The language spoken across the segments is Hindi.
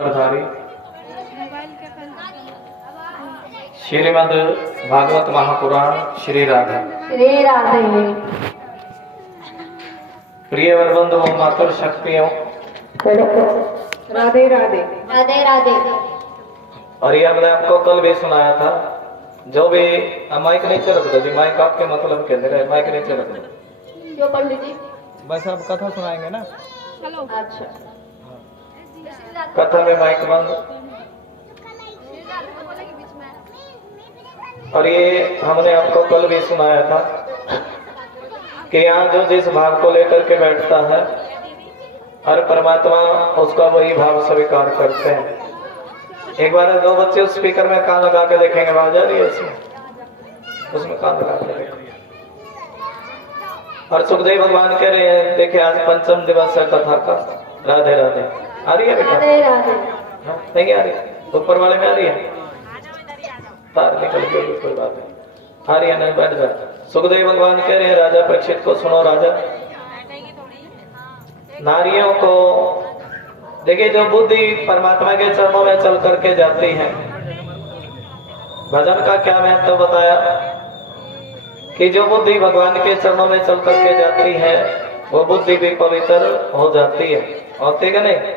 धारी श्रीमद् भागवत महापुराण श्री राधे प्रिय वरबंधु मातृ शक्तियों राधे राधे राधे राधे। और ये हमने आपको कल भी सुनाया था। जो भी माइक नीचे रख दो जी, माइक आपके मतलब के अंदर है, माइक नीचे रख दो। जो पंडित जी बस आप कथा सुनाएंगे ना। चलो। अच्छा कथा में माइक बंद। और ये हमने आपको कल भी सुनाया था कि यहाँ जो जिस भाव को लेकर के बैठता है हर परमात्मा उसका वही भाव स्वीकार करते हैं। एक बार दो बच्चे उस स्पीकर में कान लगा के देखेंगे, आवाज आ रही है उसमें कान लगा के देखेंगे। और सुखदेव भगवान कह रहे हैं, देखे आज पंचम दिवस है कथा का। राधे राधे। आ रही है बेटा? राधे राधे। नहीं आ रही? ऊपर वाले में आ रही है? तार निकल गई, कोई बात नहीं। आ रही है? नहीं, बैठ जा। सुखदेव भगवान कह रहे हैं राजा परीक्षित को, सुनो राजा, नारियों को देखिए जो बुद्धि परमात्मा के चरणों में चल करके जाती है, भजन का क्या महत्व बताया कि जो बुद्धि भगवान के चरणों में चल करके जाती है वो बुद्धि भी पवित्र हो जाती है। और ठीक है नहीं?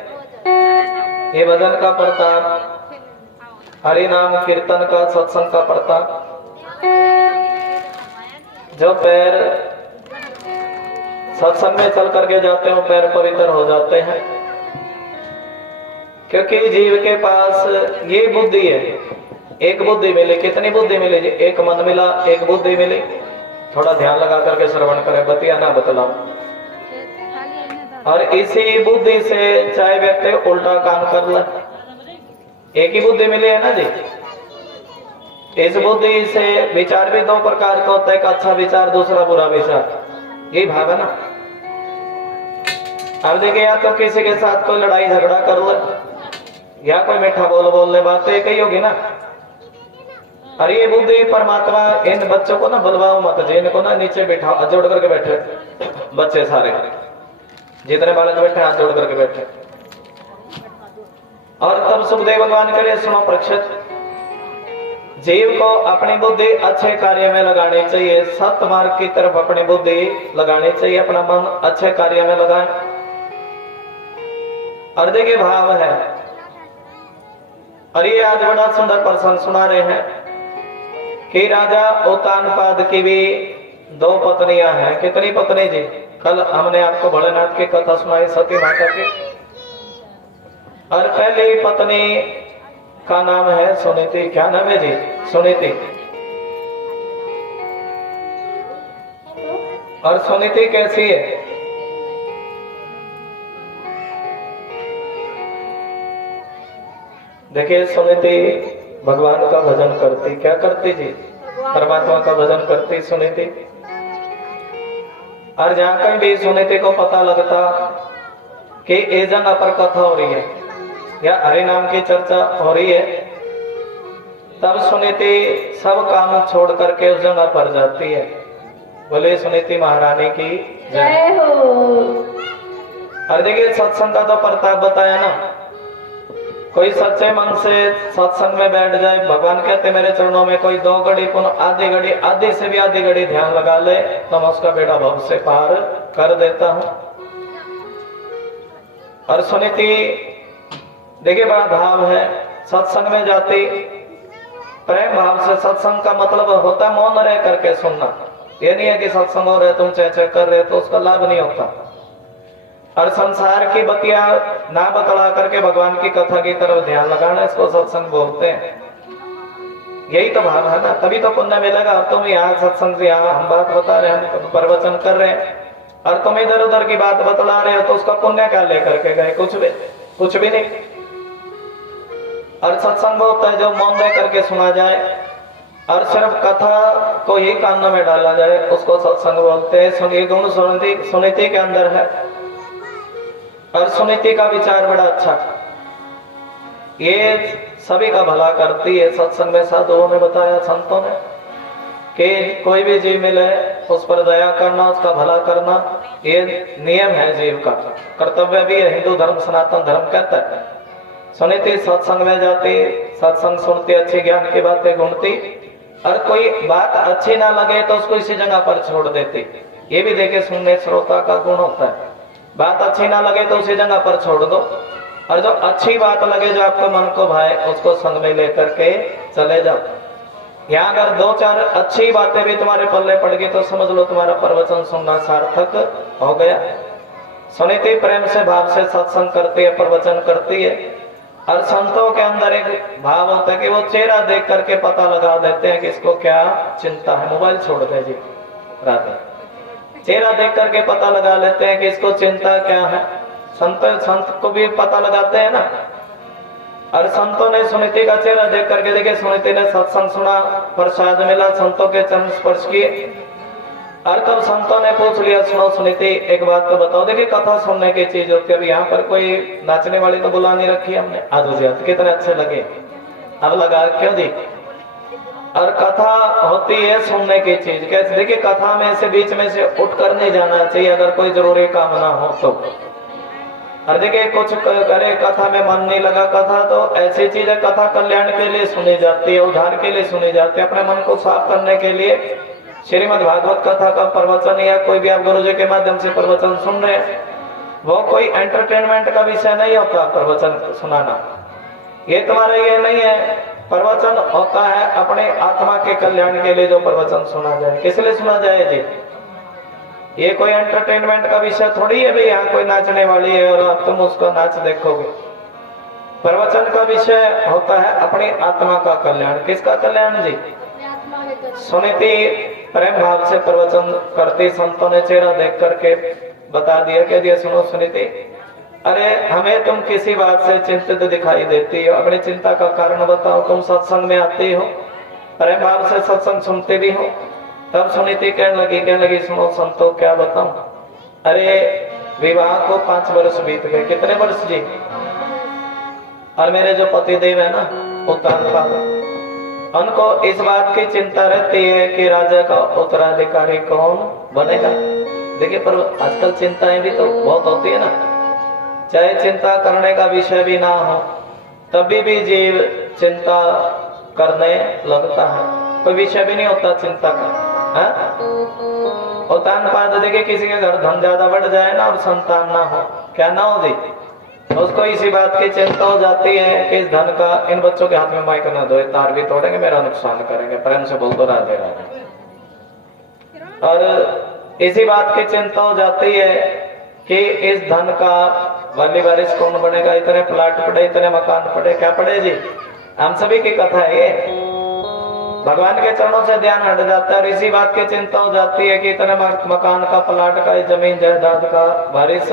ये भजन का प्रताप, हरि नाम कीर्तन का, सत्संग का प्रताप। जो पैर सत्संग में चल करके जाते हैं पैर पवित्र हो जाते हैं, क्योंकि जीव के पास ये बुद्धि है। एक बुद्धि मिली, कितनी बुद्धि मिली जी? एक मन मिला, एक बुद्धि मिली। थोड़ा ध्यान लगा करके श्रवण करें, बतिया ना बतलाओ। और इसी बुद्धि से चाहे व्यक्ति उल्टा काम कर ले, एक ही बुद्धि मिली है ना जी। इस बुद्धि से विचार भी दो प्रकार का होता है, एक अच्छा विचार, दूसरा बुरा विचार। यही भाव है ना। अब देखिए, या तो किसी के साथ कोई लड़ाई झगड़ा कर ले या कोई मीठा बोल ले, बात तो एक ही होगी ना। और ये बुद्धि परमात्मा इन बच्चों को ना बुलवाओ मत जी, इनको ना नीचे बैठाओ, हाथ जोड़ करके बैठे बच्चे सारे, जितने बालक बैठे हाथ जोड़ करके बैठे। और तब सुखदेव भगवान करे, सुनो परीक्षित, जीव को अपनी बुद्धि अच्छे कार्य में लगानी चाहिए, सत्य मार्ग की तरफ अपनी बुद्धि लगानी चाहिए, अपना मन अच्छे कार्य में लगाए। और देखिए भाव है। और ये आज बड़ा सुंदर प्रसंग सुना रहे हैं कि राजा उत्तानपाद की भी दो पत्नियां हैं। कितनी पत्नी जी? कल हमने आपको भोलेनाथ की कथा सुनाई, सती माता की। और पहली पत्नी का नाम है सुनीति। क्या नाम है जी? सुनीति। और सुनीति कैसी है? देखिए, सुनीति भगवान का भजन करती। क्या करती जी? परमात्मा का भजन करती सुनीति। और जहां कहीं भी सुनीति को पता लगता कि इस जगह पर कथा हो रही है या हरि नाम की चर्चा हो रही है, तब सुनीति सब काम छोड़ करके उस जगह पर जाती है। बोले सुनीति महारानी की जय हो। और देखिए, सत्संग का तो प्रताप बताया ना। कोई सच्चे मन से सत्संग में बैठ जाए, भगवान कहते मेरे चरणों में कोई 2 घड़ी पुनः आधी घड़ी, आधी से भी आधी घड़ी ध्यान लगा ले तो मैं उसका बेड़ा भव से पार कर देता हूं। और सुनीति देखिए बड़ा भाव है, सत्संग में जाती प्रेम भाव से। सत्संग का मतलब होता है मौन रह करके सुनना। ये नहीं है कि सत्संग हो रहे तुम चह कर रहे तो उसका लाभ नहीं होता। और संसार की बतिया ना बतला करके भगवान की कथा की तरफ ध्यान लगाना, इसको सत्संग बोलते हैं। यही तो भाव है ना, तभी तो पुण्य मिलेगा। तुम यहाँ सत्संग से, यहाँ हम बात बता रहे हैं, हम प्रवचन कर रहे हैं और तुम इधर उधर की बात बतला रहे हो तो उसका पुण्य क्या लेकर के गए? कुछ भी नहीं। और सत्संग होता है जो मौन रह करके सुना जाए और सिर्फ कथा को ही कान में डाला जाए, उसको सत्संग बोलते हैं। सुनिए, गुण सुनीति के अंदर है। और सुनीति का विचार बड़ा अच्छा, ये सभी का भला करती है। सत्संग में साधुओं ने बताया, संतों ने, कि कोई भी जीव मिले उस पर दया करना, उसका भला करना, ये नियम है जीव का, कर्तव्य भी है। हिंदू धर्म, सनातन धर्म कहता है सुनीति सत्संग में जाती, सत्संग सुनती, अच्छी ज्ञान की बातें ढूंढती, और कोई बात अच्छी ना लगे तो उसको इसी जगह पर छोड़ देती। ये भी देखे सुनने श्रोता का गुण होता है। बात अच्छी ना लगे तो उसी जगह पर छोड़ दो, और जो अच्छी बात लगे, जो आपके मन को भाए, उसको संग में लेकर के चले जाओ। यहाँ अगर दो चार अच्छी बातें भी तुम्हारे पल्ले पड़ गई तो समझ लो तुम्हारा प्रवचन सुनना सार्थक हो गया। सुनीति प्रेम से भाव से सत्संग करती है, प्रवचन करती है, और संतों के अंदर एक भाव होता है कि वो चेहरा देख करके पता लगा देते हैं कि इसको क्या चिंता है। मोबाइल छोड़ दे जी, राधे। चेहरा देख करके पता लगा लेते हैं कि इसको चिंता क्या है। संत को भी पता लगाते हैं ना। और संतों ने सुनीति का चेहरा देख करके देखे, सुनीति ने सत्संग सुना, प्रसाद मिला, संतों के चरण स्पर्श किए, और तब संतों ने पूछ लिया, सुनो सुनीति एक बात तो बताओ। देखिए कथा सुनने की चीज होती है। अब यहाँ पर कोई नाचने वाली तो बुला नहीं रखी हमने, आधो जी कितने अच्छे लगे, अब लगा क्यों जी। और कथा होती है सुनने की चीज। कैसे? देखिए कथा में से बीच में से उठ कर नहीं जाना चाहिए अगर कोई जरूरी काम ना हो तो। और देखिए कुछ करे, कथा में मन नहीं लगा, कथा तो ऐसी चीज है, कथा कल्याण के लिए सुनी जाती है, उद्धार के लिए सुनी जाती है, अपने मन को साफ करने के लिए। श्रीमद् भागवत कथा का प्रवचन या कोई भी आप गुरु जी के माध्यम से प्रवचन सुन रहे हैं, वो कोई एंटरटेनमेंट का विषय नहीं होता। प्रवचन सुनाना ये तुम्हारा ये नहीं है। प्रवचन होता है अपने आत्मा के कल्याण के लिए। जो प्रवचन सुना जाए, किस लिए सुना जाए जी? ये कोई एंटरटेनमेंट का विषय थोड़ी है भाई यहाँ कोई नाचने वाली है और अब तुम उसको नाच देखोगे। प्रवचन का विषय होता है अपनी आत्मा का कल्याण। किसका कल्याण जी? सुनीति प्रेम भाव से प्रवचन करती, संतों ने चेहरा देख करके बता दिया कि दिया सुनो सुनीति, अरे हमें तुम किसी बात से चिंतित दिखाई देती हो, अपनी चिंता का कारण बताओ। तुम सत्संग में आती हो, प्रेम भाव से सत्संग सुनते भी हो। तब सुनीति कहने लगी सुनो संतो क्या बताऊं। अरे विवाह को 5 वर्ष बीत गए। कितने वर्ष जी? और मेरे जो पति देव है ना उत्तान, उनको इस बात की चिंता रहती है कि राजा का उत्तराधिकारी कौन बनेगा। देखिए पर आजकल चिंताएं भी तो बहुत होती है ना। चाहे चिंता करने का विषय भी ना हो तभी भी जीव चिंता करने लगता है। कोई विषय भी नहीं होता चिंता का। उत्तान पाद देखिए किसी के घर धन ज्यादा बढ़ जाए ना और संतान ना हो, क्या ना हो जी, उसको इसी बात की चिंता हो जाती है कि इस धन का इन बच्चों के हाथ में माइक न दो, तार भी तोड़ेंगे, मेरा नुकसान करेंगे। प्रेम से बोल दो राधे राधे। और इसी बात की चिंता हो जाती है कि इस धन का वाली वारिस कौन बनेगा। इतने प्लाट पड़े, इतने मकान पड़े, क्या पड़े जी? हम सभी की कथा है ये। भगवान के चरणों से ध्यान हट जाता है और इसी बात की चिंता हो जाती है कि इतने मकान का, प्लाट का, जमीन जायदाद का वारिस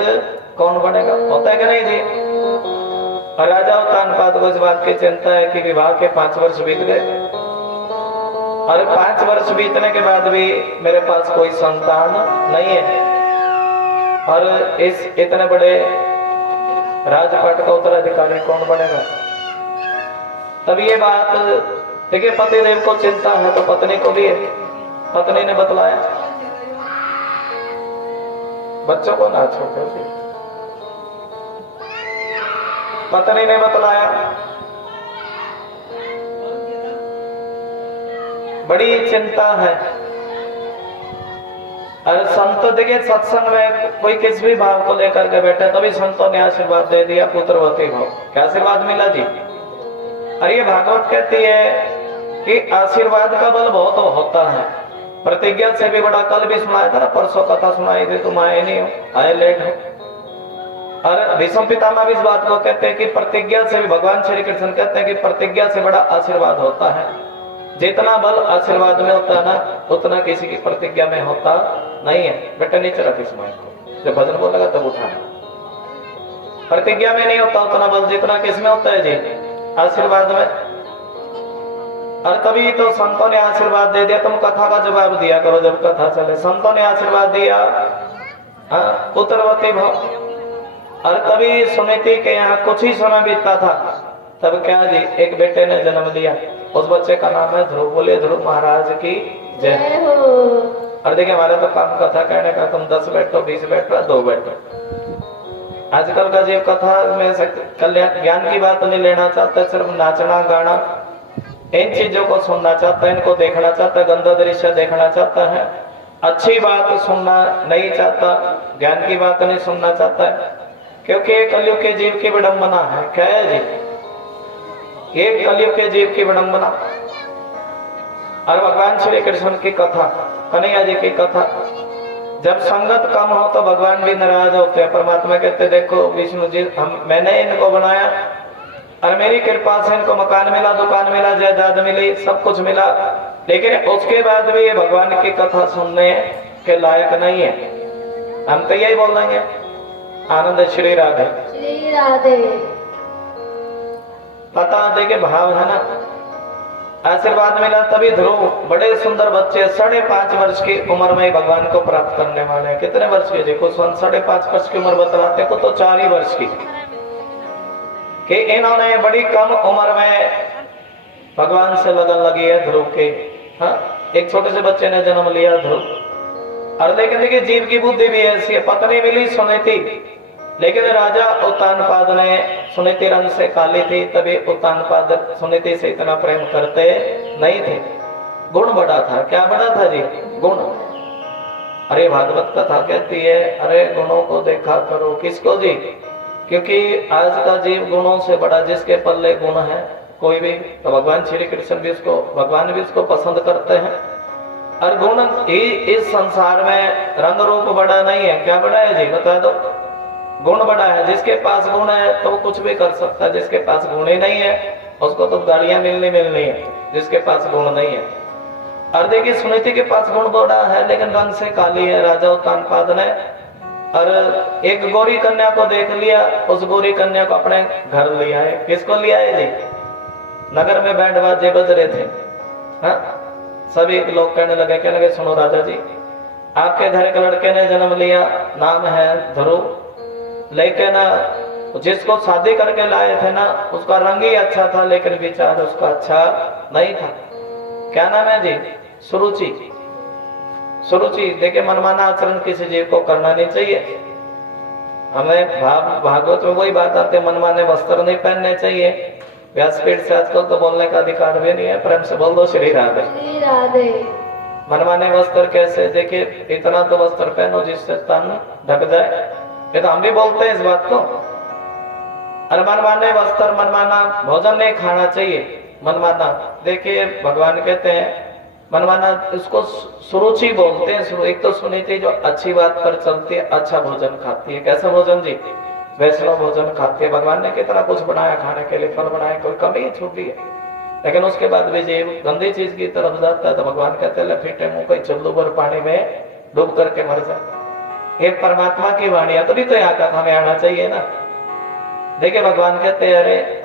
कौन बनेगा। होता है कि नहीं जी? और राजा उत्तानपाद को इस बात की चिंता है कि विवाह के 5 वर्ष बीत गए और 5 वर्ष बीतने के बाद भी मेरे पास कोई संतान नहीं है और इस इतने बड़े राजपाट का उत्तराधिकारी कौन बनेगा। तब ये बात देखिए पति देव को चिंता है तो पत्नी को भी है। पत्नी ने बतलाया, बच्चों को ना छोटे थे, पत्नी ने बतलाया, बड़ी चिंता है। और संत देखिए सत्संग में कोई किस भी भाव को लेकर के बैठे, तभी संतों ने आशीर्वाद दे दिया पुत्रवती भाव। क्या आशीर्वाद मिला जी? अरे ये भागवत कहती है कि आशीर्वाद का बल बहुत होता है, प्रतिज्ञा से भी बड़ा। कल भी सुनाया था ना, परसों कथा सुनाई थी, तुम आए नहीं हो, आए लेट हो। और भीष्म पितामह भी इस बात को कहते हैं कि प्रतिज्ञा से भी, भगवान श्री कृष्ण कहते हैं कि प्रतिज्ञा से बड़ा आशीर्वाद होता है। जितना बल आशीर्वाद में होता है ना, उतना किसी की प्रतिज्ञा में होता नहीं है। बेटा नीचे रख इस माइक को, जब भजन बोलेगा तब उठाना। प्रतिज्ञा में नहीं होता उतना बल जितना किसमें होता है जी? आशीर्वाद में। और तभी तो संतों ने आशीर्वाद दे दिया, तुम कथा का जवाब दिया करो जब कथा चले। संतों ने आशीर्वाद दिया पुत्रवती भव। और तभी सुनीति के यहाँ कुछ ही समय बीतता था, तब क्या जी एक बेटे ने जन्म दिया। उस बच्चे का नाम है ध्रुव। बोले ध्रुव महाराज की जय हो। और देखिए हमारा तो काम कथा कहने का, तुम 10 बैठो, 20 बैठो, 2 बैठो, आजकल का जीव कथा में कल्याण ज्ञान की बात नहीं लेना चाहता, सिर्फ नाचना गाना इन चीजों को सुनना चाहता है, इनको देखना चाहता है, गंदा दृश्य देखना चाहता है, अच्छी बात सुनना नहीं चाहता, ज्ञान की बात नहीं सुनना चाहता है, क्योंकि ये कलयुग के जीव की विडंबना है। क्या है जी? ये कलयुग के जीव की विडंबना। और भगवान श्री कृष्ण की कथा, कन्हैया जी की कथा, जब संगत कम हो तो भगवान भी नाराज होते हैं। परमात्मा कहते देखो विष्णु जी, मैंने इनको बनाया और मेरी कृपा से इनको मकान मिला, दुकान मिला, जायदाद मिली, सब कुछ मिला, लेकिन उसके बाद भी ये भगवान की कथा सुनने के लायक नहीं है। हम तो यही बोल देंगे, आनंद श्री राधे श्री राधे। पता दे के भाव है ना, आशीर्वाद मिला तभी ध्रुव बड़े सुंदर बच्चे 5.5 वर्ष की उम्र में भगवान को प्राप्त करने वाले हैं। कितने वर्ष के? देखो 5.5 वर्ष की उम्र बतलाते को तो 4 ही वर्ष की, कि इन्होंने बड़ी कम उम्र में भगवान से लगन लगी है ध्रुव के। हाँ, एक छोटे से बच्चे ने जन्म लिया ध्रुव। और लेकिन देखिए जीव की बुद्धि भी ऐसी है, पत्नी मिली सुनीति, लेकिन राजा उत्तानपाद ने सुनीति रंग से काली थी, तभी उत्तानपाद सुनीति से इतना प्रेम करते नहीं थे। गुण बड़ा था। क्या बड़ा था जी? गुण। अरे भागवत कथा कहती है, अरे गुणों को देखा करो। किसको जी? क्योंकि आज का जीव गुणों से बड़ा, जिसके पल्ले गुण है कोई भी, तो भगवान श्री कृष्ण भी उसको, भगवान भी उसको पसंद करते हैं। और गुण ही इस संसार में रंग रूप बड़ा नहीं है। क्या बड़ा है जी? बता दो। गुण बड़ा है। जिसके पास गुण है तो वो कुछ भी कर सकता है, जिसके पास गुण ही नहीं है उसको तो गाड़ियां मिलनी है, जिसके पास गुण नहीं है। और देखिए सुनीति के पास गुण बड़ा है, लेकिन रंग से काली है। राजा उत्तानपाद ने और एक गोरी कन्या को देख लिया, उस गोरी कन्या को अपने घर लिया है। किसको लिया है जी? नगर में बैंड बाजे बज रहे थे। हाँ, सभी लोग कहने लगे सुनो राजा जी, आपके घर के लड़के ने जन्म लिया, नाम है ध्रुव, लेकिन जिसको शादी करके लाए थे ना, उसका रंग ही अच्छा था, लेकिन विचार उसका अच्छा नहीं था। क्या नाम है जी? सुरुचि। सुरुचि। देखिए मनमाना आचरण किसी जीव को करना नहीं चाहिए। हमें भागवत में वही बात आती है, मनमाने वस्त्र नहीं पहनने चाहिए। व्यासपीठ से आजकल तो बोलने का अधिकार भी नहीं है, प्रेम से बोल दो श्री राधे श्री राधे। मनमाने वस्त्र कैसे? देखिए इतना तो वस्त्र पहनो जिससे तन ढक जाए। ये तो हम भी बोलते हैं इस बात को। और मनमाने वस्त्र, मनमाना भोजन नहीं खाना चाहिए। मनमाना, देखिए भगवान कहते हैं मनमाना, इसको सुरुचि बोलते हैं। एक तो सुनीति जो अच्छी बात पर चलती है, अच्छा भोजन खाती है। कैसा भोजन जी? वैष्णव भोजन खाती है। भगवान ने कितना कुछ बनाया खाने के लिए, फल बनाए, कोई कमी ही छूटी है, लेकिन उसके बाद भी जीव गंदी चीज की तरफ जाता है तो भगवान कहते हैं फिटे मुंह कोई चुल्लू भर पानी में डूब करके मर जाए। ये परमात्मा की वाणी है, तभी तो यहाँ का हमें आना चाहिए ना। देखिए भगवान कहते हैं अरे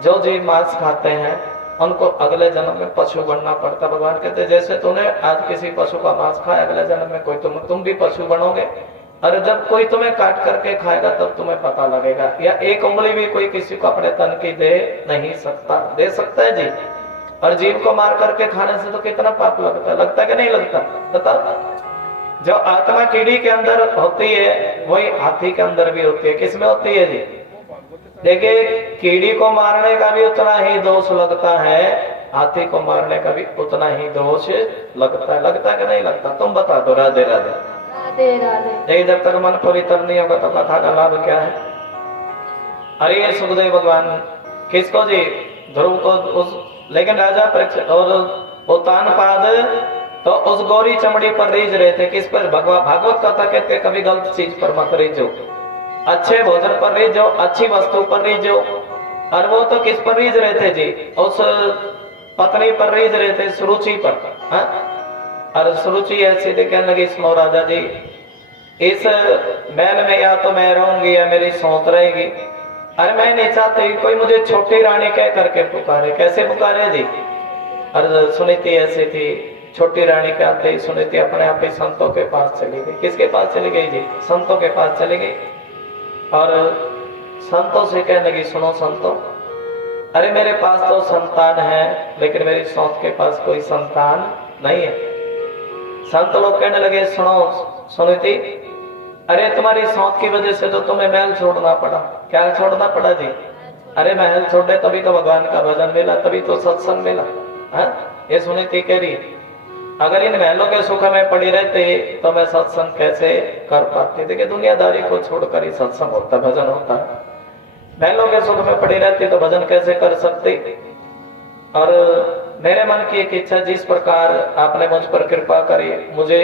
जो जीव मांस खाते हैं उनको अगले जन्म में पशु बनना पड़ता। भगवान कहते हैं जैसे तूने आज किसी पशु का मांस खाया, अगले जन्म में कोई तुम भी पशु बनोगे। और जब कोई तुम्हें काट करके खाएगा तब तुम्हें पता लगेगा। या एक उंगली भी कोई किसी को अपने तन की दे नहीं सकता। दे सकता है जी? और जीव को मार करके खाने से तो कितना पाप लगता है। लगता है कि नहीं लगता? बताओ। जो आत्मा कीड़ी के अंदर होती है वही हाथी के अंदर भी होती है। किसमें होती है जी? देखिए कीड़ी को मारने का भी उतना ही दोष लगता है, हाथी को मारने का भी उतना ही दोष लगता है। लगता है कि नहीं लगता? तुम बता दो। राधे राधे राधे राधे। जब तक मन पवित्र नहीं होगा तो कथा का लाभ क्या है? अरे ये सुखदेव भगवान किसको जी? ध्रुव को। लेकिन राजा परीक्षित और उत्तानपाद तो उस गौरी चमड़ी पर रीझ रहे थे। किस पर? भागवत कथा कहते कभी गलत चीज पर मत रीझो, अच्छे भोजन पर रीझो, अच्छी वस्तु पर रीझो। और वो तो किस पर रीझ रहे थे जी? उस पत्नी पर रीझ रहे थे, सुरुचि पर। हाँ? और सुरुचि ऐसी कहने लगी सुनो राजा जी, इस महल में या तो मैं रहूंगी या मेरी सौत रहेगी। अरे मैं नहीं चाहती कोई मुझे छोटी रानी कह करके पुकारे। कैसे पुकारे जी? और सुनीति ऐसी थी, छोटी रानी के आते ही सुनीति अपने आप ही संतों के पास चली गई। किसके पास चली गई जी? संतों के पास चली गई। और संतों से कहने लगी सुनो संतों, अरे मेरे पास तो संतान है लेकिन मेरी सौत के पास कोई संतान नहीं है। संत लोग कहने लगे सुनो सुनीति, अरे तुम्हारी सौत की वजह से तो तुम्हें महल छोड़ना पड़ा। क्या छोड़ना पड़ा जी? अरे महल छोड़े तभी तो भगवान का भजन मिला, तभी तो सत्संग मिला है। ये सुनीति कह रही, अगर इन महलों के सुख में पड़ी रहते तो मैं सत्संग कैसे कर पाती। देखिए दुनियादारी को छोड़कर ही सत्संग होता, भजन होता है। महलों के सुख में पड़ी रहती तो भजन कैसे कर सकती। और मेरे मन की एक इच्छा, जिस प्रकार आपने मुझ पर कृपा करी, मुझे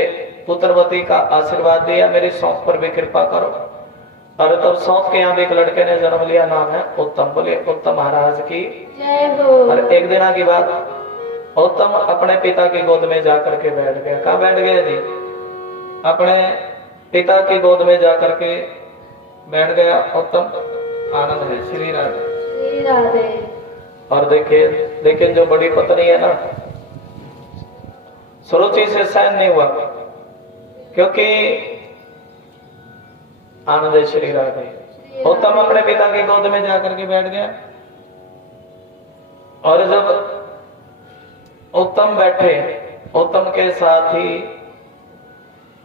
पुत्रवती का आशीर्वाद दिया, मेरी सौंप पर भी कृपा करो। और तब सौंप के यहाँ भी एक लड़के ने जन्म लिया, नाम है उत्तम। बोले उत्तम महाराज की जय हो। और एक दिन की बात, उत्तम अपने पिता की गोद में जाकर के बैठ गया। कहाँ बैठ गया जी? अपने पिता की गोद में जाकर के बैठ गया उत्तम। आनंद है। श्री राधे श्री राधे। और देखिए लेकिन जो बड़ी पत्नी है ना, सुरुचि से सहन नहीं हुआ, क्योंकि आनंद है। श्री राधे। उत्तम अपने पिता की गोद में जाकर के बैठ गया, और जब उत्तम बैठे, उत्तम के साथ ही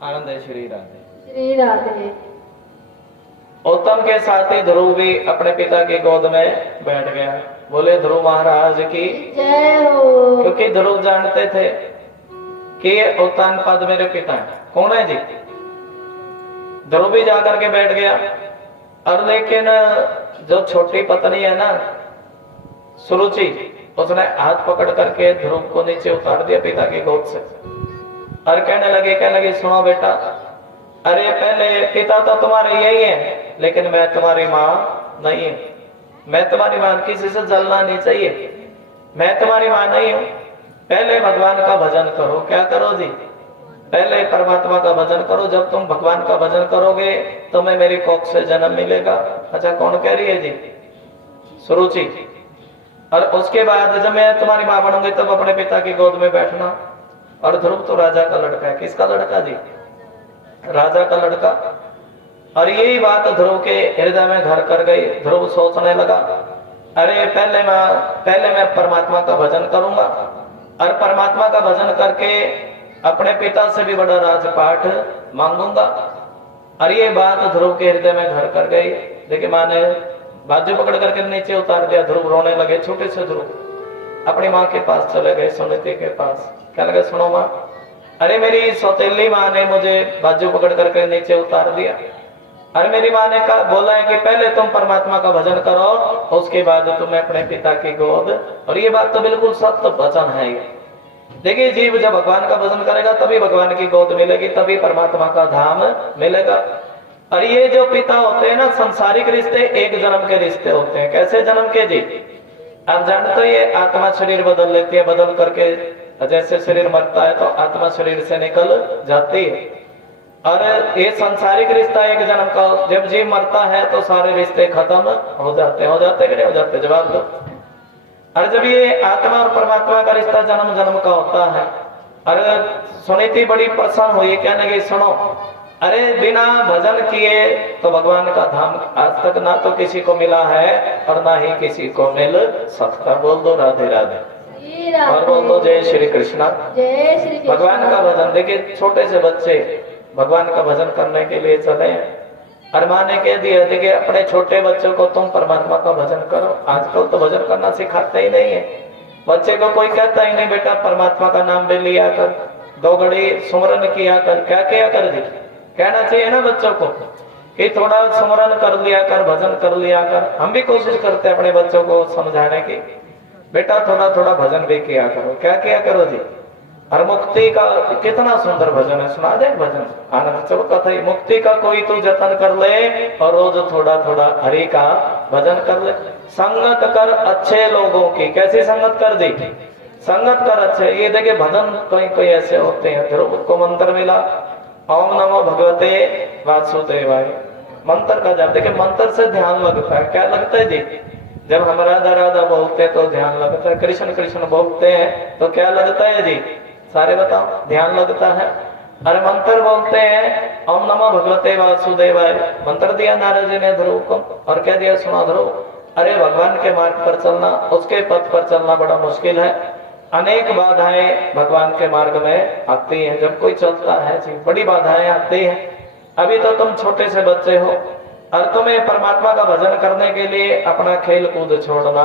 आनंद है। श्री राधे। श्री राधे। उत्तम के साथ ही ध्रुव भी अपने पिता की गोद में बैठ गया। बोले ध्रुव महाराज की जय हो। क्योंकि ध्रुव जानते थे कि ये उत्तान पद मेरे पिता है। कौन है जी? ध्रुव भी जाकर के बैठ गया। और लेकिन जो छोटी पत्नी है ना सुरुचि, उसने हाथ पकड़ करके ध्रुव को नीचे उतार दिया पिता की गोद से, और कहने लगी सुनो बेटा, अरे पहले पिता तो तुम्हारे यही है, लेकिन मैं तुम्हारी माँ नहीं हूं। मैं तुम्हारी माँ, किसी से जलना नहीं चाहिए, मैं तुम्हारी माँ नहीं हूं। पहले भगवान का भजन करो। क्या करो जी? पहले परमात्मा का भजन करो। जब तुम भगवान का भजन करोगे तुम्हें मेरी कोख से जन्म मिलेगा। अच्छा कौन कह रही है जी? सुरुचि। और उसके बाद जब मैं तुम्हारी माँ बनूंगी तब अपने पिता की गोद में बैठना। और ध्रुव तो राजा का लड़का है। किसका लड़का जी? राजा का लड़का। और यही बात ध्रुव के हृदय में घर कर गई। ध्रुव सोचने लगा, अरे पहले मैं परमात्मा का भजन करूंगा, और परमात्मा का भजन करके अपने पिता से भी बड़ा राजपाठ मांगूंगा। और ये बात ध्रुव के हृदय में घर कर गई। लेकिन माँ ने बाजू पकड़ करके नीचे उतार दिया। ध्रुव रोने लगे। छोटे से ध्रुव अपनी माँ के पास चले गए, सुनीति के पास। क्या लगे, सुनो माँ, अरे मेरी सौतेली माँ ने मुझे बाजू पकड़ करके नीचे उतार दिया, और मेरी माँ ने कहा बोला है कि पहले तुम परमात्मा का भजन करो, उसके बाद तुम्हें अपने पिता की गोद। और ये बात तो बिल्कुल सत्य वचन है। ये देखिए, जीव जब भगवान का भजन करेगा तभी भगवान की गोद मिलेगी, तभी परमात्मा का धाम मिलेगा। और ये जो पिता होते हैं ना, संसारिक रिश्ते एक जन्म के रिश्ते होते हैं। कैसे जन्म के जी? आप जानते हो ये आत्मा शरीर बदल लेती है, बदल करके जैसे शरीर मरता है तो आत्मा शरीर से निकल जाती है। और ये संसारिक रिश्ता एक जन्म का, जब जीव मरता है तो सारे रिश्ते खत्म हो जाते कि नहीं हो जाते? जवाब दो। और जब ये आत्मा और परमात्मा का रिश्ता जन्म जन्म का होता है। और सुनीति बड़ी प्रसन्न हुई, कहने लगी सुनो, अरे बिना भजन किए तो भगवान का धाम आज तक ना तो किसी को मिला है और ना ही किसी को मिल सकता। बोल दो राधे राधे, और बोल दो जय श्री कृष्णा। जय श्री कृष्ण। भगवान का भजन, देखिए छोटे से बच्चे भगवान का भजन करने के लिए चले, और माँ ने कह दिया देखिए अपने छोटे बच्चों को तुम परमात्मा का भजन करो। आजकल तो भजन करना सिखाते ही नहीं है। बच्चे को कोई कहता ही नहीं बेटा परमात्मा का नाम भी लिया कर, 2 घड़ी सुमरन किया कर। क्या किया कर जी? कहना चाहिए ना बच्चों को कि थोड़ा सुमरन कर लिया कर, भजन कर लिया कर। हम भी कोशिश करते हैं अपने बच्चों को समझाने की, बेटा थोड़ा थोड़ा भजन भी किया करो। क्या किया करो जी? और मुक्ति का कितना सुंदर भजन है, सुना दे भजन। आनंद चौका था, मुक्ति का कोई तू जतन कर ले, और रोज थोड़ा थोड़ा हरि का भजन कर ले। संगत कर अच्छे लोगों की। कैसी संगत कर दी? संगत कर अच्छे। ये देखिए भजन कोई ऐसे होते हैं। ध्रुव को मंत्र मिला, ओम नमो भगवते वासुदेवाय। मंत्र का जब देखिए मंत्र से ध्यान लगता है। क्या लगता है जी? जब हम राधा राधा बोलते हैं तो ध्यान लगता है, कृष्ण कृष्ण बोलते हैं तो क्या लगता है जी? सारे बताओ, ध्यान लगता है। अरे मंत्र बोलते हैं ओम नमो भगवते वासुदेवाय, मंत्र दिया नारद जी ने ध्रुव को, और कह दिया सुना ध्रुव, अरे भगवान के मार्ग पर चलना, उसके पथ पर चलना बड़ा मुश्किल है। अनेक बाधाएं भगवान के मार्ग में आती हैं। जब कोई चलता है जी, बड़ी बाधाएं आती हैं। अभी तो तुम छोटे से बच्चे हो और तुम्हें परमात्मा का भजन करने के लिए अपना खेल कूद छोड़ना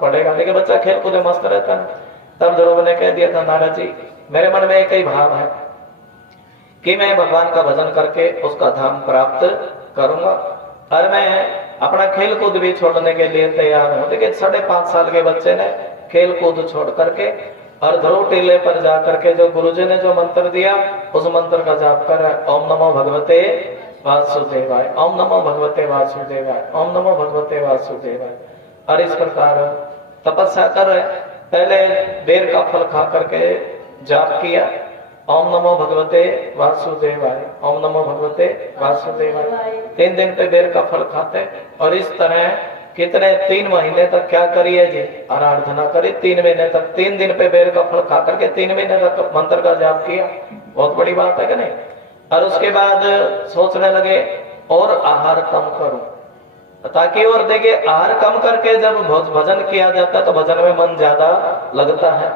पड़ेगा। लेकिन बच्चा खेल कूद में मस्त रहता है। तब ध्रुव ने कह दिया था, नारद जी मेरे मन में एक ही भाव है कि मैं भगवान का भजन करके उसका धाम प्राप्त करूंगा और मैं अपना खेल कूद भी छोड़ने के लिए तैयार हूं। देखिए 5.5 साल के बच्चे ने खेल कूद छोड़ करके और ध्रुव टीले पर जा करके जो गुरुजी ने जो मंत्र दिया उस मंत्र का जाप कर ओम नमो भगवते वासुदेवाय, ओम नमो भगवते वासुदेवाय, ओम नमो भगवते वासुदेवाय। और इस प्रकार तपस्या कर रहे, पहले बेर का फल खा करके जाप किया ओम नमो भगवते वासुदेवाय, ओम नमो भगवते वासुदेवाय। 3 दिन पे बेर का फल खाते और इस तरह कितने 3 महीने तक क्या करिए जी, आराधना करी। 3 महीने तक 3 दिन पे बेर का फल खा करके 3 महीने तक मंत्र का जाप किया। बहुत बड़ी बात है कि नहीं। और उसके बाद सोचने लगे और आहार कम करूं, ताकि और देखिए आहार कम करके जब भजन किया जाता है तो भजन में मन ज्यादा लगता है।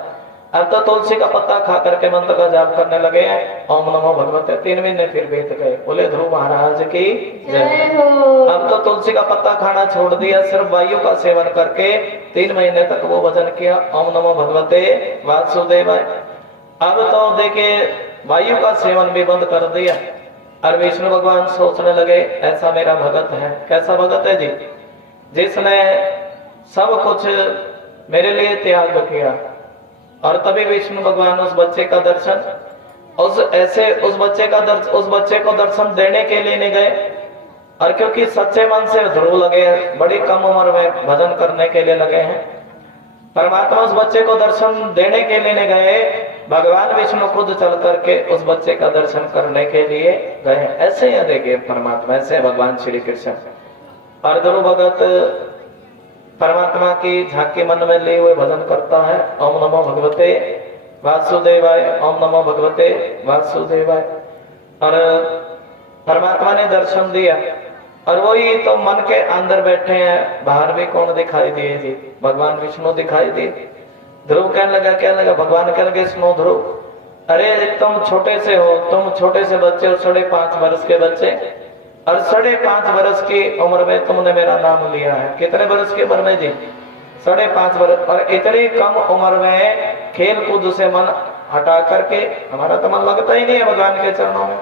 अब तो तुलसी का पत्ता खा करके मंत्र का जाप करने लगे हैं ओम नमो भगवते। 3 महीने फिर बीत गए। बोले ध्रुव महाराज की जय हो। अब तो तुलसी का पत्ता खाना छोड़ दिया, सिर्फ वायु का सेवन करके 3 महीने तक वो भजन किया ओम नमो भगवते वासुदेवाय। अब तो देखिए वायु का सेवन भी बंद कर दिया और विष्णु भगवान सोचने लगे ऐसा मेरा भगत है। कैसा भगत है जी, जिसने सब कुछ मेरे लिए त्याग किया। और तभी विष्णु भगवान उस बच्चे का दर्शन उस बच्चे को दर्शन देने के लिए नहीं गए। और क्योंकि सच्चे मन से ध्रुव लगे, बड़ी कम उम्र में भजन करने के लिए लगे हैं, परमात्मा उस बच्चे को दर्शन देने के लिए नहीं गए, भगवान विष्णु खुद चल करके उस बच्चे का दर्शन करने के लिए गए। ऐसे ही देखिए परमात्मा, ऐसे भगवान श्री कृष्ण। और ध्रुव भगत परमात्मा की झांकी मन में लिए हुए भजन करता है ओम नमो भगवते वासुदेवाय, ओम नमो भगवते वासुदेवाय। और परमात्मा ने दर्शन दिया और वही तो मन के अंदर बैठे हैं, बाहर भी कौन दिखाई दिए जी, भगवान विष्णु दिखाई दिए। ध्रुव कहने लगा, क्या लगा, भगवान कहने लगे सुनो ध्रुव, अरे तुम छोटे से हो, तुम छोटे से बच्चे हो, 5.5 वर्ष के बच्चे, और 5.5 वर्ष की उम्र में तुमने मेरा नाम लिया है। कितने वर्ष की उम्र में जी, 5.5 वर्ष। और इतनी कम उम्र में खेल कूद से मन हटा करके, हमारा तो मन लगता ही नहीं है भगवान के चरणों में,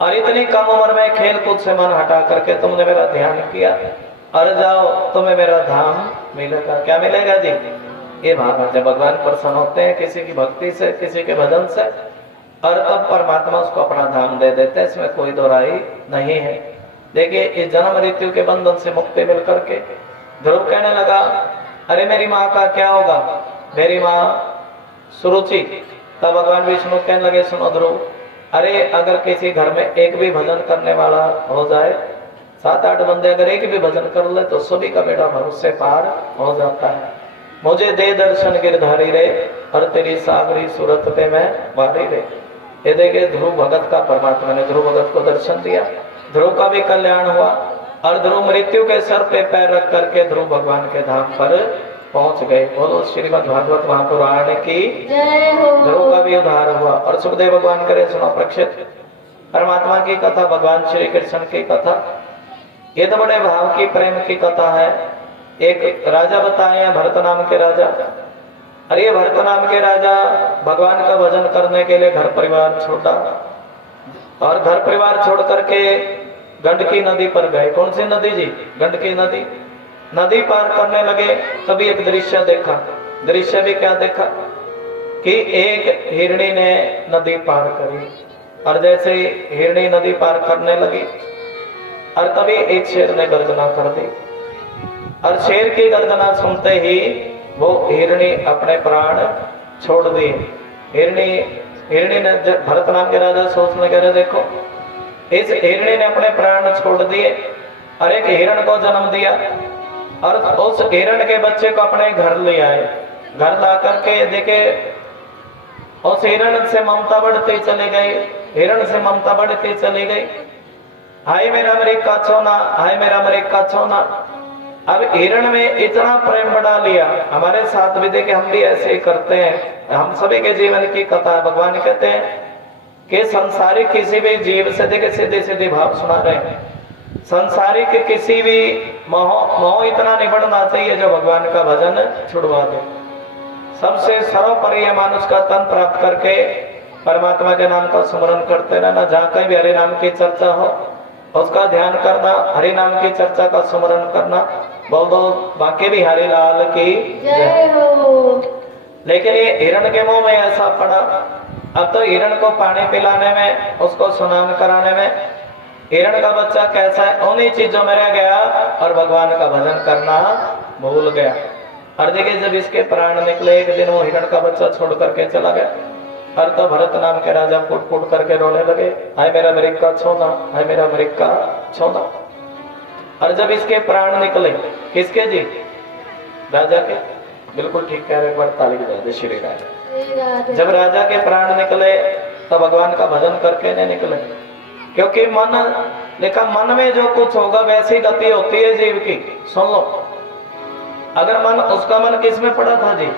और इतनी कम उम्र में खेल कूद से मन हटा करके तुमने मेरा ध्यान किया, और जाओ तुम्हें मेरा धाम मिलेगा। क्या मिलेगा जी, ये भाव है। जब भगवान प्रसन्न होते हैं किसी की भक्ति से, किसी के भजन से, और तब परमात्मा उसको अपना धाम दे देते हैं, इसमें कोई दो राय नहीं है। देखिए इस जन्म मृत्यु के बंधन से मुक्ति मिल करके ध्रुव कहने लगा, अरे मेरी माँ का क्या होगा, मेरी माँ सुरुचि। तब भगवान विष्णु कहने लगे सुनो ध्रुव, अरे अगर किसी घर में एक भी भजन करने वाला हो जाए, 7-8 बंदे अगर एक भी भजन कर ले तो सभी का बेड़ा भरोसे पार हो जाता है। मुझे दे दर्शन गिरधारी रे, और तेरी सागरी सूरत पे मैं वारी रे। ये देखिए ध्रुव भगत का परमात्मा ने ध्रुव भगत को दर्शन दिया, ध्रुव का भी कल्याण हुआ, और ध्रुव मृत्यु के सर पे पैर रख करके ध्रुव भगवान के धाम पर पहुंच गए। बोलो श्रीमद् भागवत महापुराण की जय हो। ध्रुव का भी उद्धार हुआ। और सुखदेव भगवान करे सुनो परीक्षित, परमात्मा की कथा, भगवान श्री कृष्ण की कथा, ये तो बड़े भाव की प्रेम की कथा है। एक राजा बताए हैं, भरत नाम के राजा। अरे भरत नाम के राजा भगवान का भजन करने के लिए घर परिवार छोड़ा, और घर परिवार छोड़ करके गंडकी नदी पर गए। कौन सी नदी जी, गंडकी नदी। नदी पार करने लगे, तभी एक दृश्य देखा। दृश्य भी क्या देखा कि एक हिरणी ने नदी पार करी, और जैसे हिरणी नदी पार करने लगी, और तभी एक शेर ने गर्जना कर दी, और शेर की गर्जना सुनते ही वो हिरणी अपने प्राण छोड़ दिए। हिरणी ने, भरत नाम के राजा सोचने लगे, देखो इस हिरणी ने अपने प्राण छोड़ दिए और एक हिरण को जन्म दिया, और उस हिरण के बच्चे को अपने घर ले आए। घर ला करके देखे उस हिरण से ममता बढ़ती चली गई, हिरण से ममता बढ़ती चली गई। हाय मेरा अमेरिका छोना, हाय मेरा अमेरिका छोना। अब हिरण में इतना प्रेम बढ़ा लिया। हमारे साथ भी देखे, हम भी ऐसे ही करते हैं। हम सभी के जीवन की कथा भगवान कहते हैं कि संसारिक किसी भी जीव से देखिए सीधे सीधे भाव सुना रहे हैं, संसारिक किसी भी मोह इतना नहीं बढ़ना चाहिए जो भगवान का भजन छुड़वा दे। सबसे सर्वोपरि मानुष का तन प्राप्त करके परमात्मा के नाम का स्मरण करते रहना, जहाँ कहीं भी हरि नाम की चर्चा हो उसका ध्यान करना, हरि नाम की चर्चा का स्मरण करना। बोल दो बाकी भी हरि लाल की जय हो। लेकिन ये हिरण के मुंह में ऐसा पड़ा, अब तो हिरण को पानी पिलाने में, उसको स्नान कराने में हिरण का बच्चा कैसा है उन्हीं चीजों में रह गया और भगवान का भजन करना भूल गया। और देखिए जब इसके प्राण निकले, एक दिन वो हिरण का बच्चा छोड़ करके चला गया और तो भरत नाम के राजा फुट फुट करके रोने लगे, हाय मेरा अमेरिका छोना, हाय मेरा अमेरिका छोना। और जब इसके प्राण निकले, किसके जी? राजा के। बिल्कुल ठीक कह रहे, एक बार ताली बजा दे श्री राजा। श्री राधे। जब राजा के प्राण निकले तो भगवान का भजन करके नहीं निकले, क्योंकि मन लिखा मन में जो कुछ होगा वैसी गति होती है जीव की। सुन लो, अगर मन, उसका मन किस में पड़ा था जी?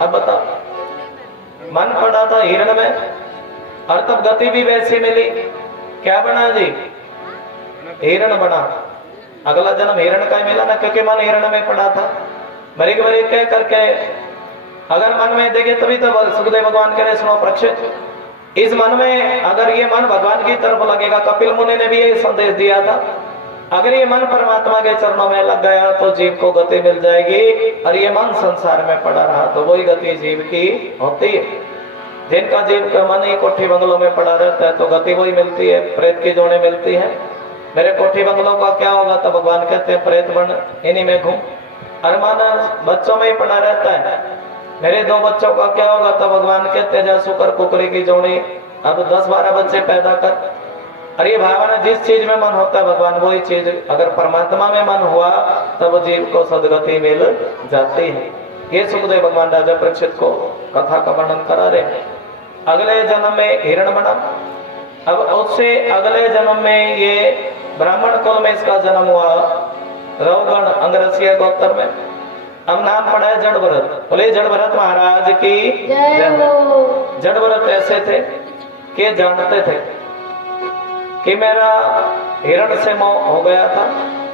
अब बताओ, मन पड़ा था हिरण में और तब गति भी वैसी मिली। क्या बना जी? हिरण बना। अगला जन्म हिरण का ही मिला ना, क्योंकि मन हिरण में पड़ा था। बरीक बरीक कह करके अगर मन में देखे तभी तो सुखदेव भगवान कह रहे सुनो परीक्षित, इस मन में अगर ये मन भगवान की तरफ लगेगा, कपिल मुनि ने भी ये संदेश दिया था, अगर ये मन परमात्मा के चरणों में लग गया तो जीव को गति मिल जाएगी। और ये मन संसार में पड़ा रहा तो वही गति जीव की होती है। जिनका जीव का मन ही कोठी बंगलों में पड़ा रहता है तो गति वही मिलती है, प्रेत की जोड़े मिलती है। मेरे कोठी बंगलों का क्या होगा? तो भगवान कहते हैं प्रेत बन इन्हीं में घूम। और मन बच्चों में ही पड़ा रहता है, मेरे 2 बच्चों का क्या होगा? तो भगवान कहते हैं जा सुकर कुकरी की जोड़ी, अब 10-12 बच्चे पैदा कर। और ये भावना जिस चीज में मन होता है भगवान वही चीज, अगर परमात्मा में मन हुआ तब जीव को सदगति मिल जाती है। ये सुखदेव भगवान राजा परीक्षित को कथा का वर्णन करा रहे। अगले जन्म में हिरण बना, अब उससे अगले जन्म में ये ब्राह्मण कुल में इसका जन्म हुआ, रवगण अंगरसिया गोत्र में। अब नाम पड़ा है जड़भरत। बोले जड़भरत महाराज की जय हो। जड़भरत ऐसे थे कि जानते थे कि मेरा हिरण से मोह हो गया था,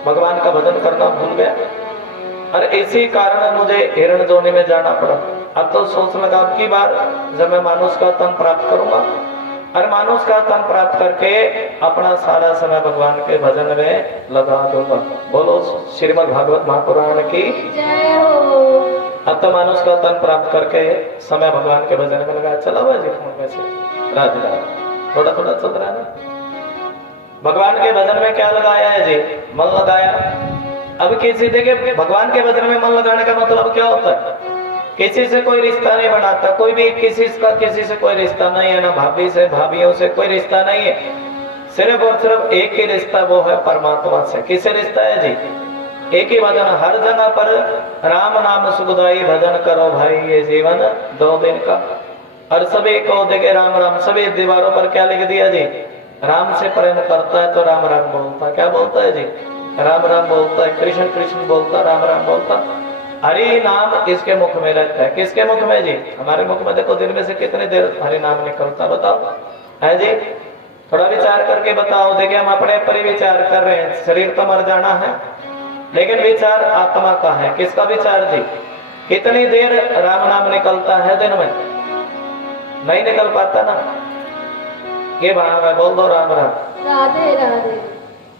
भगवान का भजन करना भूल गया और इसी कारण मुझे हिरण जोनी में जाना पड़ा। अब तो सोच लगा अब की बार जब मैं मानुष का तन प्राप्त करूंगा और मानुष का तन प्राप्त करके अपना सारा समय भगवान के भजन में लगा दूंगा। बोलो श्रीमद् भागवत महापुराण की जय हो। अब तो मानुष का तन प्राप्त करके समय भगवान के भजन में लगाया। चला हुआ जी फोन में से राधे राधे, थोड़ा थोड़ा चल रहा है ना। भगवान के भजन में क्या लगाया है जी? मन लगाया। अब किसी देखिए भगवान के भजन में मन लगाने का मतलब क्या होता है? किसी से कोई रिश्ता नहीं बनाता, कोई भी किसी से कोई रिश्ता नहीं है, ना भाभी से भाभीियों से कोई रिश्ता नहीं है, सिर्फ और सिर्फ एक ही रिश्ता, वो है परमात्मा से। किससे रिश्ता है जी? एक ही भजन। हर जगह पर राम नाम सुखदाई भजन करो भाई, ये जीवन 2 दिन का। और सभी को देखे राम राम, सभी दीवारों पर क्या लिख दिया जी? राम से प्रेम करता है तो राम राम बोलता है। क्या बोलता है जी? राम राम बोलता है। कृष्ण कृष्ण बोलता, राम राम बोलता। हरि नाम इसके मुख में रहता है। किसके मुख में जी? हमारे मुख में देखो दिन में से कितनी देर हरि नाम निकलता, बताओ है जी? थोड़ा विचार करके बताओ। देखिए हम अपने पर ही विचार कर रहे हैं, शरीर तो मर जाना है लेकिन विचार आत्मा का है। किसका विचार जी? कितनी देर राम नाम निकलता है दिन में? नहीं निकल पाता ना। ये भाव है, बोल दो राम राम। राधे राधे।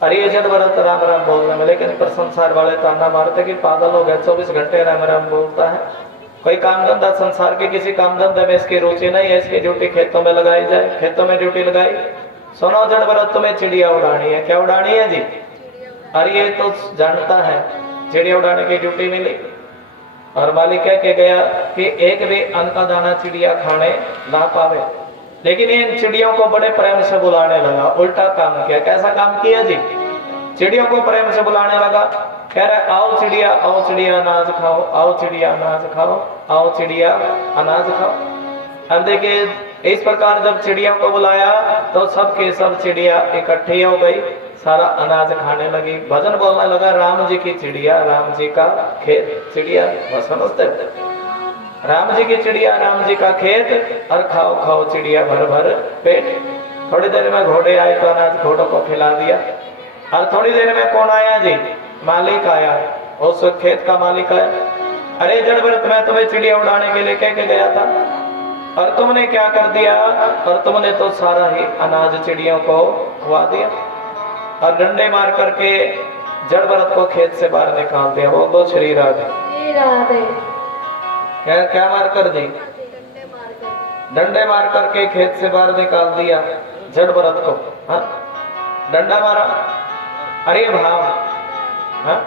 अरे जड़भरत राम राम बोलने में, लेकिन पर संसार वाले ताना मारते कि पागल हो गए, 24 घंटे राम राम बोलता है। कोई काम धंधा संसार के किसी काम धंधे में इसकी रुचि नहीं है, इसकी ड्यूटी खेतों में लगाई जाए, खेतों में ड्यूटी लगाई। सुनो जड़भरत तुम्हें चिड़िया उड़ानी है। क्या उड़ानी है जी? अरे ये तो जानता है चिड़िया उड़ाने की ड्यूटी मिली और मालिक कह के गया कि एक भी अन्न का दाना चिड़िया खाने ना पावे। लेकिन इन चिड़ियों को बड़े प्रेम से बुलाने लगा, उल्टा काम किया। कैसा काम किया जी? चिड़ियों को प्रेम से बुलाने लगा, कह रहा आओ चिड़िया अनाज खाओ, आओ चिड़िया अनाज खाओ, आओ चिड़िया अनाज खाओ। अब देखिए इस प्रकार जब चिड़ियों को बुलाया तो सब के सब चिड़िया इकट्ठी हो गई, सारा अनाज खाने लगी, भजन बोलने लगा, राम जी की चिड़िया, राम जी का खेत। चिड़िया बस समझते राम जी की चिड़िया, राम जी का खेत, और खाओ खाओ चिड़िया भर भर पेट। थोड़ी देर में घोड़े आए तो अनाज घोड़ों को खिला दिया। और थोड़ी देर में कौन आया जी? मालिक आया, उस खेत का मालिक आया। अरे जड़व्रत, मैं तुम्हें चिड़िया उड़ाने के लिए कह के गया था और तुमने क्या कर दिया? और तुमने तो सारा ही अनाज चिड़ियों को खुआ दिया और डंडे मार करके जड़व्रत को खेत से बाहर निकाल दिया। बोल दो श्री राधे। श्री राधे। क्या क्या मार कर दी? डंडे मार करके खेत से बाहर निकाल दिया जड़व्रत को। हाँ, डंडा मारा। अरे भाव, हाँ?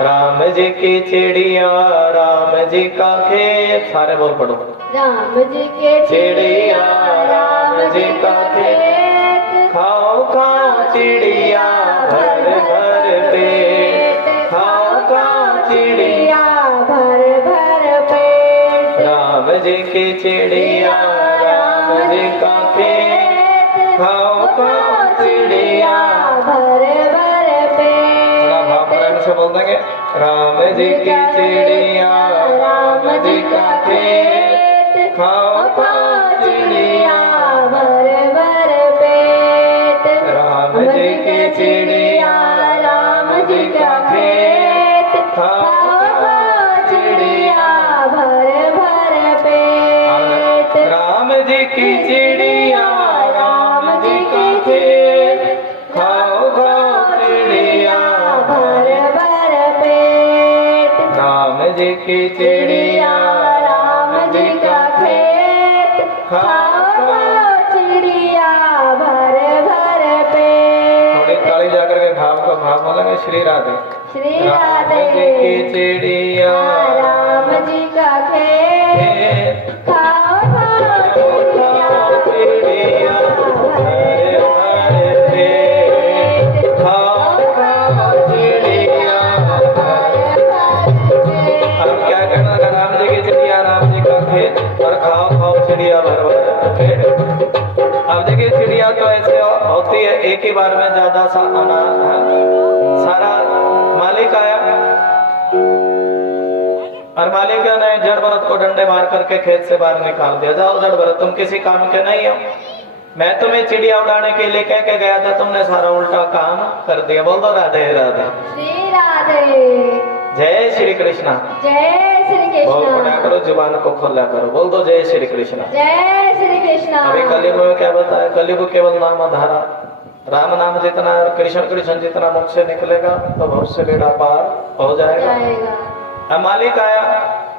राम जी की चिड़िया, राम जी का खेत, सारे बोल पढ़ो। राम जी के चिड़िया, राम जी का खेत, खाओ खाओ चिड़िया भर भर पेट, खाओ खाओ चिड़िया भर भर पेट। राम जी की चिड़िया, राम जी का खेत, खाओ खाओ चिड़िया भर भर पेट। थोड़ा भाव प्रेम से बोल देंगे। राम जी की चिड़िया, राम जी का खेत, खाओ खाओ चिड़िया भर भर पेट। राम जी की चिड़िया, राम जी का खेत, खाओ खाओ चिड़िया भर भर पेट। राम जी की चिड़िया, राम जी का खेत, खाओ खाओ चिड़िया भर भर पेट। राम जी की चिड़िया, राम जी का खेत, खाओ खाओ चिड़िया भर भर पेट। थोड़ी ताली जाकर के भाव का भाव बोलेंगे। श्री राधे। श्री राम राधे। जी की चिड़िया, राम जी का खेत, खाओ खाओ चिड़िया चिड़िया भर भर पेट, खाओ खाओ चिड़िया भर भर पेट। अब क्या कहना था? राम जी की चिड़िया, राम जी का खेत, और खाओ खाओ चिड़िया भर भर पेट। अब देखिए, चिड़िया तो ऐसे होती है, एक ही बार में ज्यादा सा आना सारा। मालिक आया और मालिक ने जड़व्रत को डंडे मार करके खेत से बाहर निकाल दिया। जाओ जड़व्रत, तुम किसी काम के नहीं हो। मैं तुम्हें चिड़िया उड़ाने के लिए कह के गया था, तुमने सारा उल्टा काम कर दिया। बोल दो राधे राधे। श्री राधे। जय श्री कृष्णा। जय श्री बोल पड़ा कृष्ण। करो, जुबान को खोला करो। बोल दो जय श्री कृष्णा। जय श्री कृष्ण। अभी कलयुग में क्या बताया? कलयुग केवल नाम धारा। राम नाम जितना, कृष्ण कृष्ण जितना मुख से निकलेगा तो बहुत से बेड़ा पार हो जाएगा। अब मालिक आया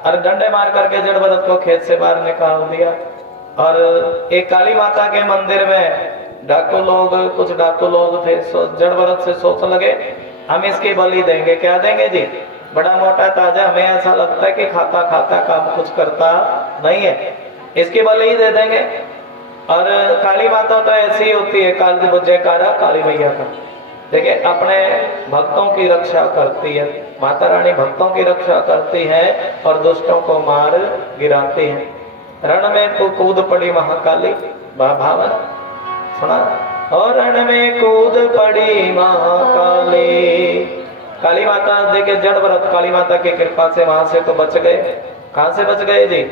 और डंडे मार करके जड़व्रत को खेत से बाहर निकाल दिया। और एक काली माता के मंदिर में डाकू लोग, कुछ डाकू लोग थे, जड़व्रत से सोच लगे हम इसकी बलि देंगे। क्या देंगे जी? बड़ा मोटा ताजा, हमें ऐसा लगता है कि खाता खाता काम कुछ करता नहीं है, इसकी बलि ही दे देंगे। और काली माता तो ऐसी होती है, काली जयकारा काली मैया का। देखिए, अपने भक्तों की रक्षा करती है माता रानी, भक्तों की रक्षा करती है और दुष्टों को मार गिराती है। रण में कूद पड़ी महाकाली, भावन सुना? और रण में कूद पड़ी महाकाली। काली माता देखिए, जड़व्रत काली माता की कृपा से वहां से तो बच गए। कहां से बच गए जी?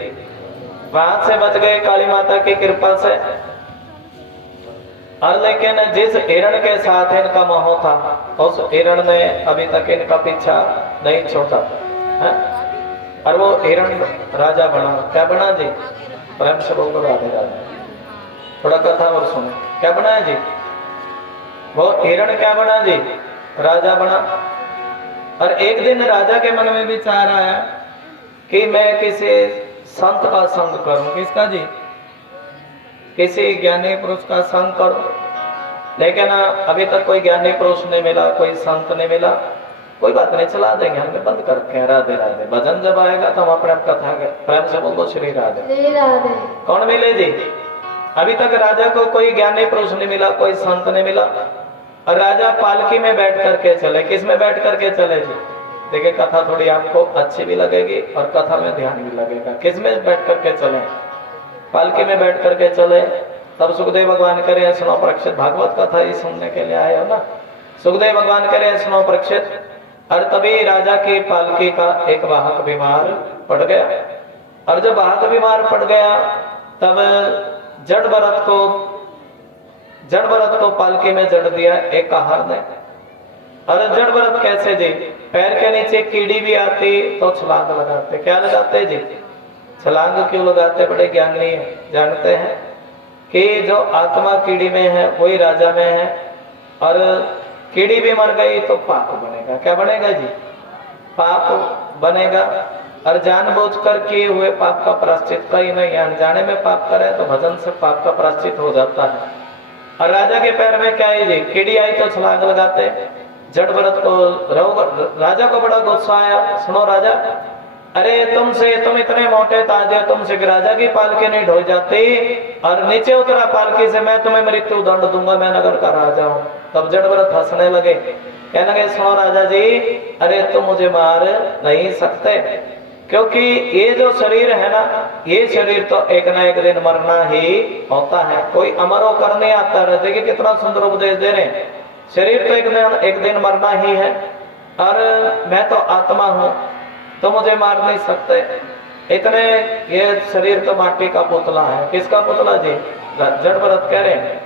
वहां से बच गए काली माता की कृपा से। और लेकिन जिस हिरण के साथ इनका मोह था, उस हिरण ने अभी तक इनका पीछा नहीं छोड़ा है? और वो हिरण राजा बना। क्या बना जी? प्रेम से बोल दो राधे राधे। थोड़ा कथा और सुनो, क्या बना है जी? वो हिरण क्या बना जी? राजा बना। और एक दिन राजा के मन में विचार आया कि मैं किसी संत का संग करूं। किसका जी? किसी ज्ञानी पुरुष का संग करूं। लेकिन अभी तक कोई ज्ञानी पुरुष नहीं मिला, कोई संत नहीं मिला। कोई बात नहीं, चला देंगे, हमें बंद करके हैं। राधे राधे। भजन जब आएगा तो हम अपने आप कथा के प्रेम से बोल दो श्री राधे। श्री राधे। कौन मिले जी? अभी तक राजा को कोई ज्ञानी पुरुष नहीं मिला, कोई संत नहीं मिला। और राजा पालकी में बैठ करके चले। किस में बैठ करके चले जी? देखिए, कथा थोड़ी आपको अच्छी भी लगेगी और कथा में ध्यान भी लगेगा। किस में बैठ करके चले? पालकी में बैठ करके चले। तब सुखदेव भगवान करे सुनो परीक्षित, भागवत कथा ही सुनने के लिए आए हो ना। सुखदेव भगवान करे सुनो परीक्षित। और तभी राजा की पालकी का एक वाहक बीमार पड़ गया और जब हाथ बीमार पड़ गया तब जड़ भरत को पालकी में जड़ दिया एक आहार ने। और जड़ भरत कैसे जी, पैर के नीचे कीड़ी भी आती तो छलांग लगाते। क्या लगाते जी? छलांग क्यों लगाते? बड़े ज्ञानी जानते हैं कि जो आत्मा कीड़ी में है वही राजा में है, और कीड़ी भी मर गई तो पाप बनेगा। क्या बनेगा जी? पाप बनेगा। और जानबूझकर किए हुए पाप का प्रायश्चित कहीं नहीं, अनजाने में पाप करे तो भजन से पाप का प्रायश्चित हो जाता है। और राजा के पैर में क्या है जी? कीड़ी आई तो छलांग लगाते। जड़ भरत को राजा को बड़ा गुस्सा आया। सुनो राजा, अरे तुम इतने मोटे ताजे, तुमसे राजा की पालकी नहीं ढो जाती, और नीचे उतरा पालकी से, मैं तुम्हें मृत्यु दंड दूंगा, मैं नगर का राजा हूं। तब जड़ भरत हंसने लगे, कहने लगे सुनो राजा जी, अरे तुम मुझे मार नहीं सकते, क्योंकि ये जो शरीर है ना, ये शरीर तो एक ना एक दिन मरना ही होता है। कोई अमर होकर नहीं आता है। देखिए कितना सुंदर उपदेश दे रहे हैं। शरीर तो एक दिन मरना ही है, और मैं तो आत्मा हूं, तो मुझे मार नहीं सकते। इतने ये शरीर तो माटी का पुतला है। किसका पुतला जी? जड़ भरत कह रहे हैं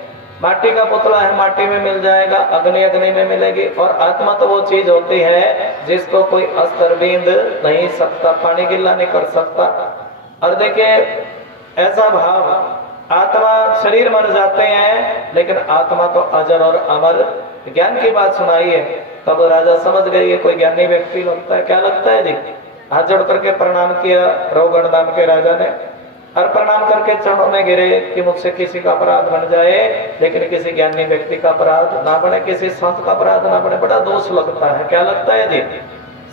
माटी का पुतला है, माटी में मिल जाएगा, अग्नि में मिलेगी। और आत्मा तो वो चीज होती है जिसको कोई अस्त्र बींद नहीं सकता, पानी गिल्ला नहीं कर सकता। और देखिए ऐसा भाव, आत्मा शरीर मर जाते हैं लेकिन आत्मा तो अजर और अमर। ज्ञान की बात सुनाई है। तब राजा समझ गए ये कोई ज्ञानी व्यक्ति लगता है। क्या लगता है जी? हाथ जोड़ करके प्रणाम किया रौगण नाम के राजा ने, और प्रणाम करके चरणों में गिरे कि मुझसे किसी का अपराध बन जाए, लेकिन किसी ज्ञानी व्यक्ति का अपराध ना बने, किसी संत का अपराध ना बने। बड़ा दोष लगता है। क्या लगता है जी?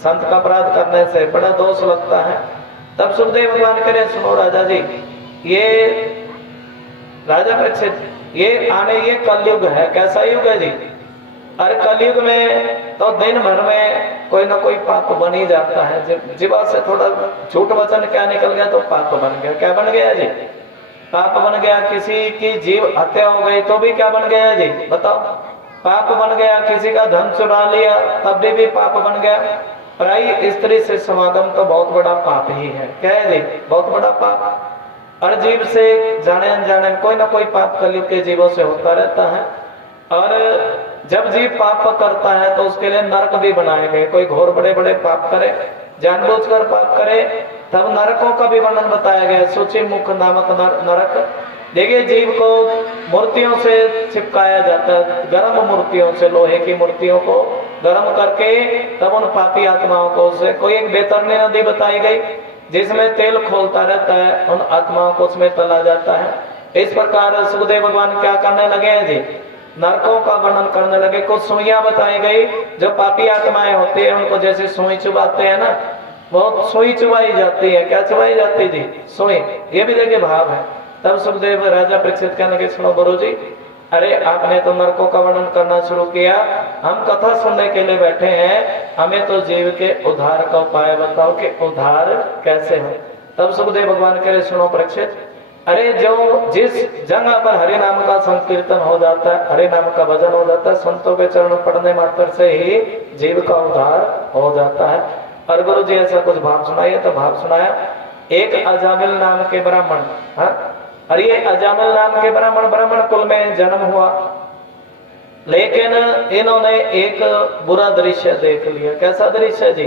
संत का अपराध करने से बड़ा दोष लगता है। तब सुखदेव भगवान कह रहे सुनो राजा जी, ये राजा परीक्षित, ये कलयुग है। कैसा युग है जी? अरे कलयुग में तो दिन भर में कोई ना कोई पाप बन ही जाता है। जीवा से थोड़ा झूठ वचन क्या निकल गया तो पाप बन गया। क्या बन गया जी? पाप बन गया। किसी की जीव हत्या हो गई तो भी क्या बन गया जी? बताओ, पाप बन गया। किसी का धन चुरा लिया तब भी पाप बन गया। पराई स्त्री से समागम तो बहुत बड़ा पाप ही है। क्या है जी? बहुत बड़ा पाप। हर जीव से जाने अनजाने कोई ना कोई पाप कलयुग के जीवों से होता रहता है। और जब जीव पाप करता है तो उसके लिए नरक भी बनाए गए। कोई घोर बड़े बड़े पाप करे, जानबूझकर पाप करे, तब नरकों का भी वर्णन बताया गया। सूची मुख नामक नरक। देखिए जीव को मूर्तियों से चिपकाया जाता है, गर्म मूर्तियों से, लोहे की मूर्तियों को गर्म करके तब उन पापी आत्माओं को उसे कोई एक बेतरनी नदी बताई गई जिसमें तेल खोलता रहता है, उन आत्माओं को उसमें तला जाता है। इस प्रकार सुखदेव भगवान क्या करने लगे हैं जी? नरकों का वर्णन करने लगे। कुछ सुइयां बताई गई, जो पापी आत्माएं होती है उनको जैसे सुई चुबाते हैं ना, वो सुई चुबाई जाती है। क्या चुबाई जाती जी? सुई। ये भी देखिए भाव है। तब सुखदेव राजा परीक्षित कहने लगे सुनो गुरु जी, अरे आपने तो नरकों का वर्णन करना शुरू किया, हम कथा सुनने के लिए बैठे हैं, हमें तो जीव के उद्धार का उपाय बताओ कि उद्धार कैसे हो। तब सुखदेव भगवान कह रहे सुनो परीक्षित, अरे जो जिस जगह पर हरि नाम का संकीर्तन हो जाता है, हरि नाम का भजन हो जाता है, संतों के चरण पढ़ने मात्र से ही जीव का उद्धार हो जाता है। और गुरु जी ऐसा कुछ भाव सुनाइए। तो भाव सुनाया, एक अजामिल नाम के ब्राह्मण, और ये अजामिल नाम के ब्राह्मण कुल में जन्म हुआ, लेकिन इन्होंने एक बुरा दृश्य देख लिया। कैसा दृश्य जी?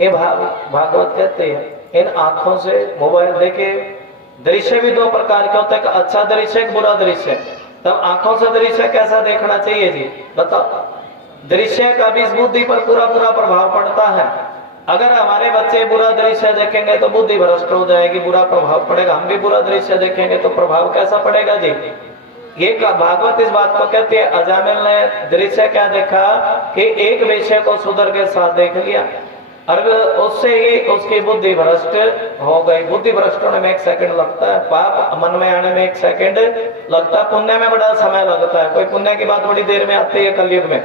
ये भागवत कहते हैं, इन आंखों से मोबाइल देखे। दृश्य भी दो प्रकार के होते हैं, अच्छा दृश्य, एक बुरा दृश्य। तब आंखों से दृश्य कैसा देखना चाहिए जी? बताओ। दृश्य का भी इस बुद्धि पर पूरा प्रभाव पड़ता है। अगर हमारे बच्चे बुरा दृश्य देखेंगे तो बुद्धि भ्रष्ट हो जाएगी, बुरा प्रभाव पड़ेगा। हम भी बुरा दृश्य देखेंगे तो प्रभाव कैसा पड़ेगा जी? ये भागवत इस बात को कहते हैं। अजामिल ने दृश्य क्या देखा कि एक विषय को सुधर के साथ देख लिया, और उससे ही उसकी बुद्धि भ्रष्ट हो गई। बुद्धि भ्रष्ट होने में 1 सेकंड लगता है, पाप मन में आने में 1 सेकंड लगता है, पुण्य में बड़ा समय लगता है। कोई पुण्य की बात बड़ी देर में आती है कलयुग में,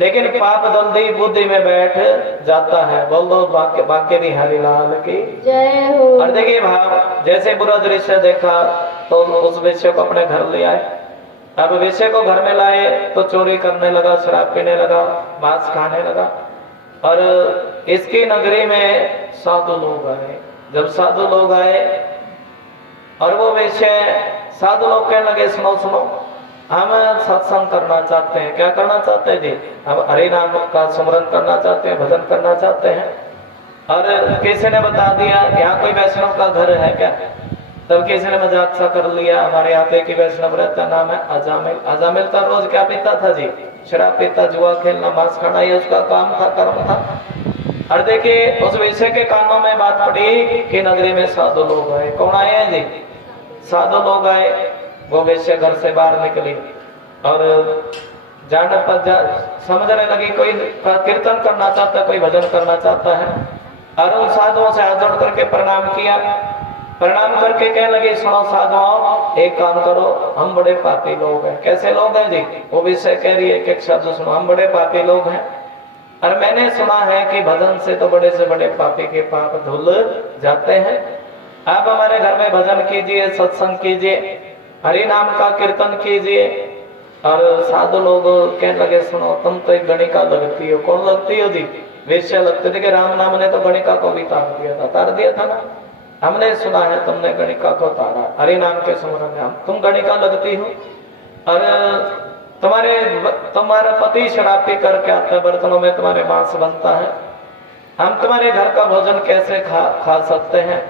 लेकिन पाप जल्दी बुद्धि में बैठ जाता है। बोल दो वाक्य भी हरिलाल की जय हो। और देखिए भाव, जैसे बुरा दृश्य देखा तो उस विषय को अपने घर ले आए। अब विषय को घर में लाए तो चोरी करने लगा, शराब पीने लगा, मांस खाने लगा। और इसकी नगरी में साधु लोग आए, जब साधु लोग आए और वो वैसे साधु लोग कहने लगे सुनो सुनो, हम सत्संग करना चाहते हैं। क्या करना चाहते हैं जी? हम हरि नाम का सुमरन करना चाहते हैं, भजन करना चाहते हैं। और किसी ने बता दिया यहाँ कोई वैष्णव का घर है क्या? तब किसी ने मजाक सा कर लिया, हमारे यहाँ पे की वैष्णव रहता, नाम है अजामिल। अजामिल तो रोज क्या पीता था जी? शराब पीता, जुआ खेलना, मांस खाना, ये उसका काम था, कर्म था। और देखिए उस विषय के कानों में बात पड़ी कि नगरी में साधु लोग आए। कौन आए हैं जी? साधु लोग आए। वो वैश्य घर से बाहर निकली और जाने पर समझने लगी कोई कीर्तन करना चाहता है, कोई भजन करना चाहता है। और उन साधुओं से हाथ जोड़ करके प्रणाम किया। प्रणाम करके कहने लगी सुनो साधुओं, एक काम करो, हम बड़े पापी लोग हैं। कैसे लोग हैं जी? वो विषय कह रही है कि एक शब्द सुनो, हम बड़े पापी लोग हैं और मैंने सुना है कि भजन से तो बड़े से बड़े पापी के पाप धुल जाते हैं। आप हमारे घर में भजन कीजिए, सत्संग कीजिए, हरि नाम का कीर्तन कीजिए। और साधु लोग कहने लगे सुनो, तुम तो एक गणिका लगती हो। कौन लगती हो जी? वेश्या लगती थी कि राम नाम ने तो गणिका को भी तार दिया था ना। हमने सुना है तुमने गणिका को तारा, हरि नाम के सुमरन में तुम गणिका लगती हो। और तुम्हारा पति शराब पी करके आता है, बर्तनों में तुम्हारे मांस बनता है, हम तुम्हारे घर का भोजन कैसे खा सकते हैं?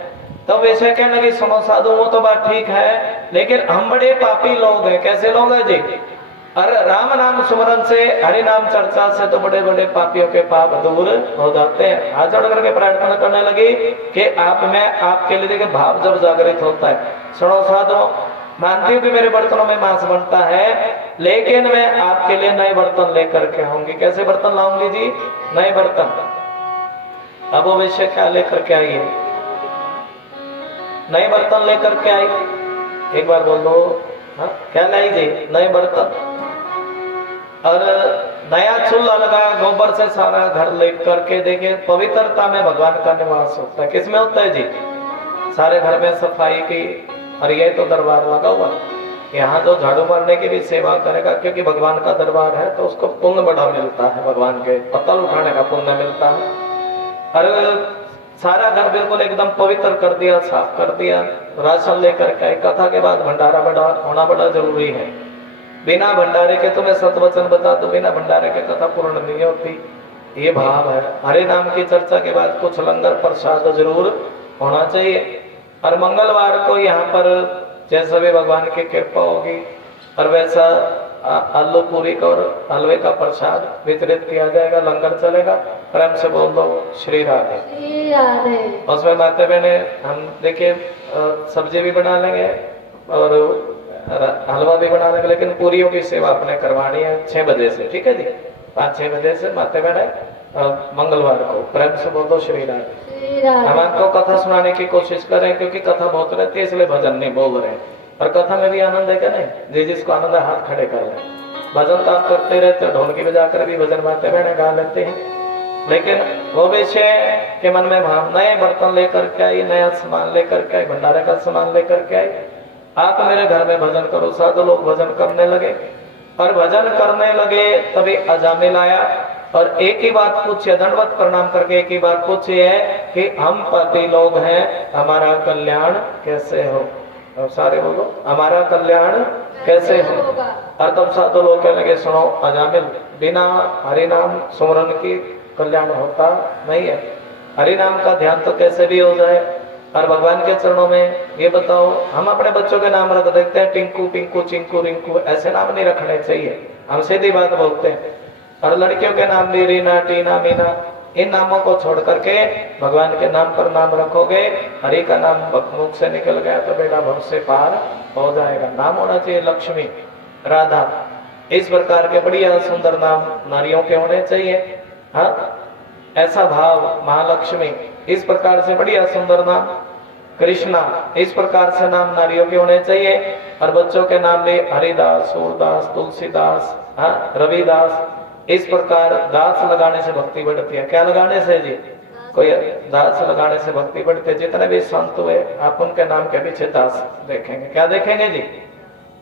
तो वैसे कहने लगी सुनो साधु, वो तो बात ठीक है, लेकिन हम बड़े पापी लोग हैं। कैसे लोग हैं जी? अरे राम नाम सुमरन से, हरि नाम चर्चा से तो बड़े बड़े पापियों के पाप दूर हो जाते हैं। हाथ जोड़ करके प्रार्थना करने लगी कि मैं आपके लिए, देखिए भाव जब जागृत होता है, सुनो साधु, मानती हूँ कि मेरे बर्तनों में मांस बनता है, लेकिन मैं आपके लिए नए बर्तन लेकर के आऊंगी। कैसे बर्तन लाऊंगी जी? नए बर्तन। अब वो वैश्य क्या लेकर के आई है? नए बर्तन लेकर के आई। एक बार बोल दो, हाँ क्या लाई जी? नए बर्तन। और नया चूल्हा लगा, गोबर से सारा घर लेकर के, देखिए पवित्रता में भगवान का निवास होता है। किसमें होता है जी? सारे घर में सफाई की। और ये तो दरबार लगा हुआ, यहाँ जो झाड़ू मारने की भी सेवा करेगा, क्योंकि भगवान का दरबार है तो उसको पुण्य बड़ा मिलता है, भगवान के पत्तल उठाने का पुण्य मिलता है। और सारा घर बिल्कुल एकदम पवित्र कर दिया, साफ कर दिया। राशन लेकर के कथा के बाद भंडारा बड़ा होना बड़ा जरूरी है। बिना भंडारे के, तुम्हें सतवचन बता दो, बिना भंडारे के कथा पूर्ण नहीं होती। ये भाव है। हरे नाम की चर्चा के बाद कुछ लंगर प्रसाद जरूर होना चाहिए। और मंगलवार को यहाँ पर जैसा भी भगवान की कृपा होगी और वैसा आलू पूरी का और हलवे का प्रसाद वितरित किया जाएगा, लंगर चलेगा। प्रेम से बोल दो श्री राधे। श्री राधे। उसमें माते बहने हम देखिए सब्जी भी बना लेंगे और हलवा भी बना लेंगे, लेकिन पूरियों की सेवा अपने करवानी है 6 बजे से, ठीक है जी? 5-6 बजे से माते बहने मंगलवार को। प्रेम से बोल दो श्री राधे। हम आपको कथा सुनाने की कोशिश करें, क्योंकि कथा बहुत रहती है, इसलिए भजन नहीं बोल रहे। और कथा में भी आनंद है क्या? नहीं जी, जिसको आनंद है हाथ खड़े कर ले। भजन तो आप करते रहते हो, ढोलकी बजाकर भी भजन बातें बहने गा लेते हैं, लेकिन वो विषय के मन में भाव, नए बर्तन लेकर के आई, नया सामान लेकर के आई, भंडारे का सामान लेकर के आई। आप मेरे घर में भजन करो। साधु लोग भजन करने लगे और भजन करने लगे, तभी अजामिल आया और एक ही बात पूछे, दंडवत प्रणाम करके एक ही बात पूछी है कि हम पापी लोग हैं, हमारा कल्याण कैसे हो? और सारे बोलो हमारा कल्याण कैसे हो? और तब साधु लोग कहने लगे सुनो अजामिल, बिना हरि नाम सुमरन की कल्याण होता नहीं है। हरि नाम का ध्यान तो कैसे भी हो जाए, और भगवान के चरणों में ये बताओ, हम अपने बच्चों के नाम रख देते हैं टिंकू पिंकू चिंकू रिंकू, ऐसे नाम नहीं रखने चाहिए, हम सीधी बात बोलते हैं। और लड़कियों के नाम भी रीना टीना मीना, इन नामों को छोड़ करके भगवान के नाम पर नाम रखोगे, हरि का नाम मुख से निकल गया तो बेटा भव से पार हो जाएगा। नाम होना चाहिए लक्ष्मी, राधा, इस प्रकार के बढ़िया सुंदर नाम नारियों के होने चाहिए। हाँ, ऐसा भाव महालक्ष्मी, इस प्रकार से बढ़िया सुंदर नाम कृष्णा, इस प्रकार से नाम नारियों के होने चाहिए। और बच्चों के नाम भी हरिदास, सूरदास, तुलसीदास, हाँ रविदास, इस प्रकार दास लगाने से भक्ति बढ़ती है। क्या लगाने से जी? कोई दास लगाने से भक्ति बढ़ती है। जितने भी संत हुए आप उनके नाम के पीछे दास देखेंगे। क्या देखेंगे जी?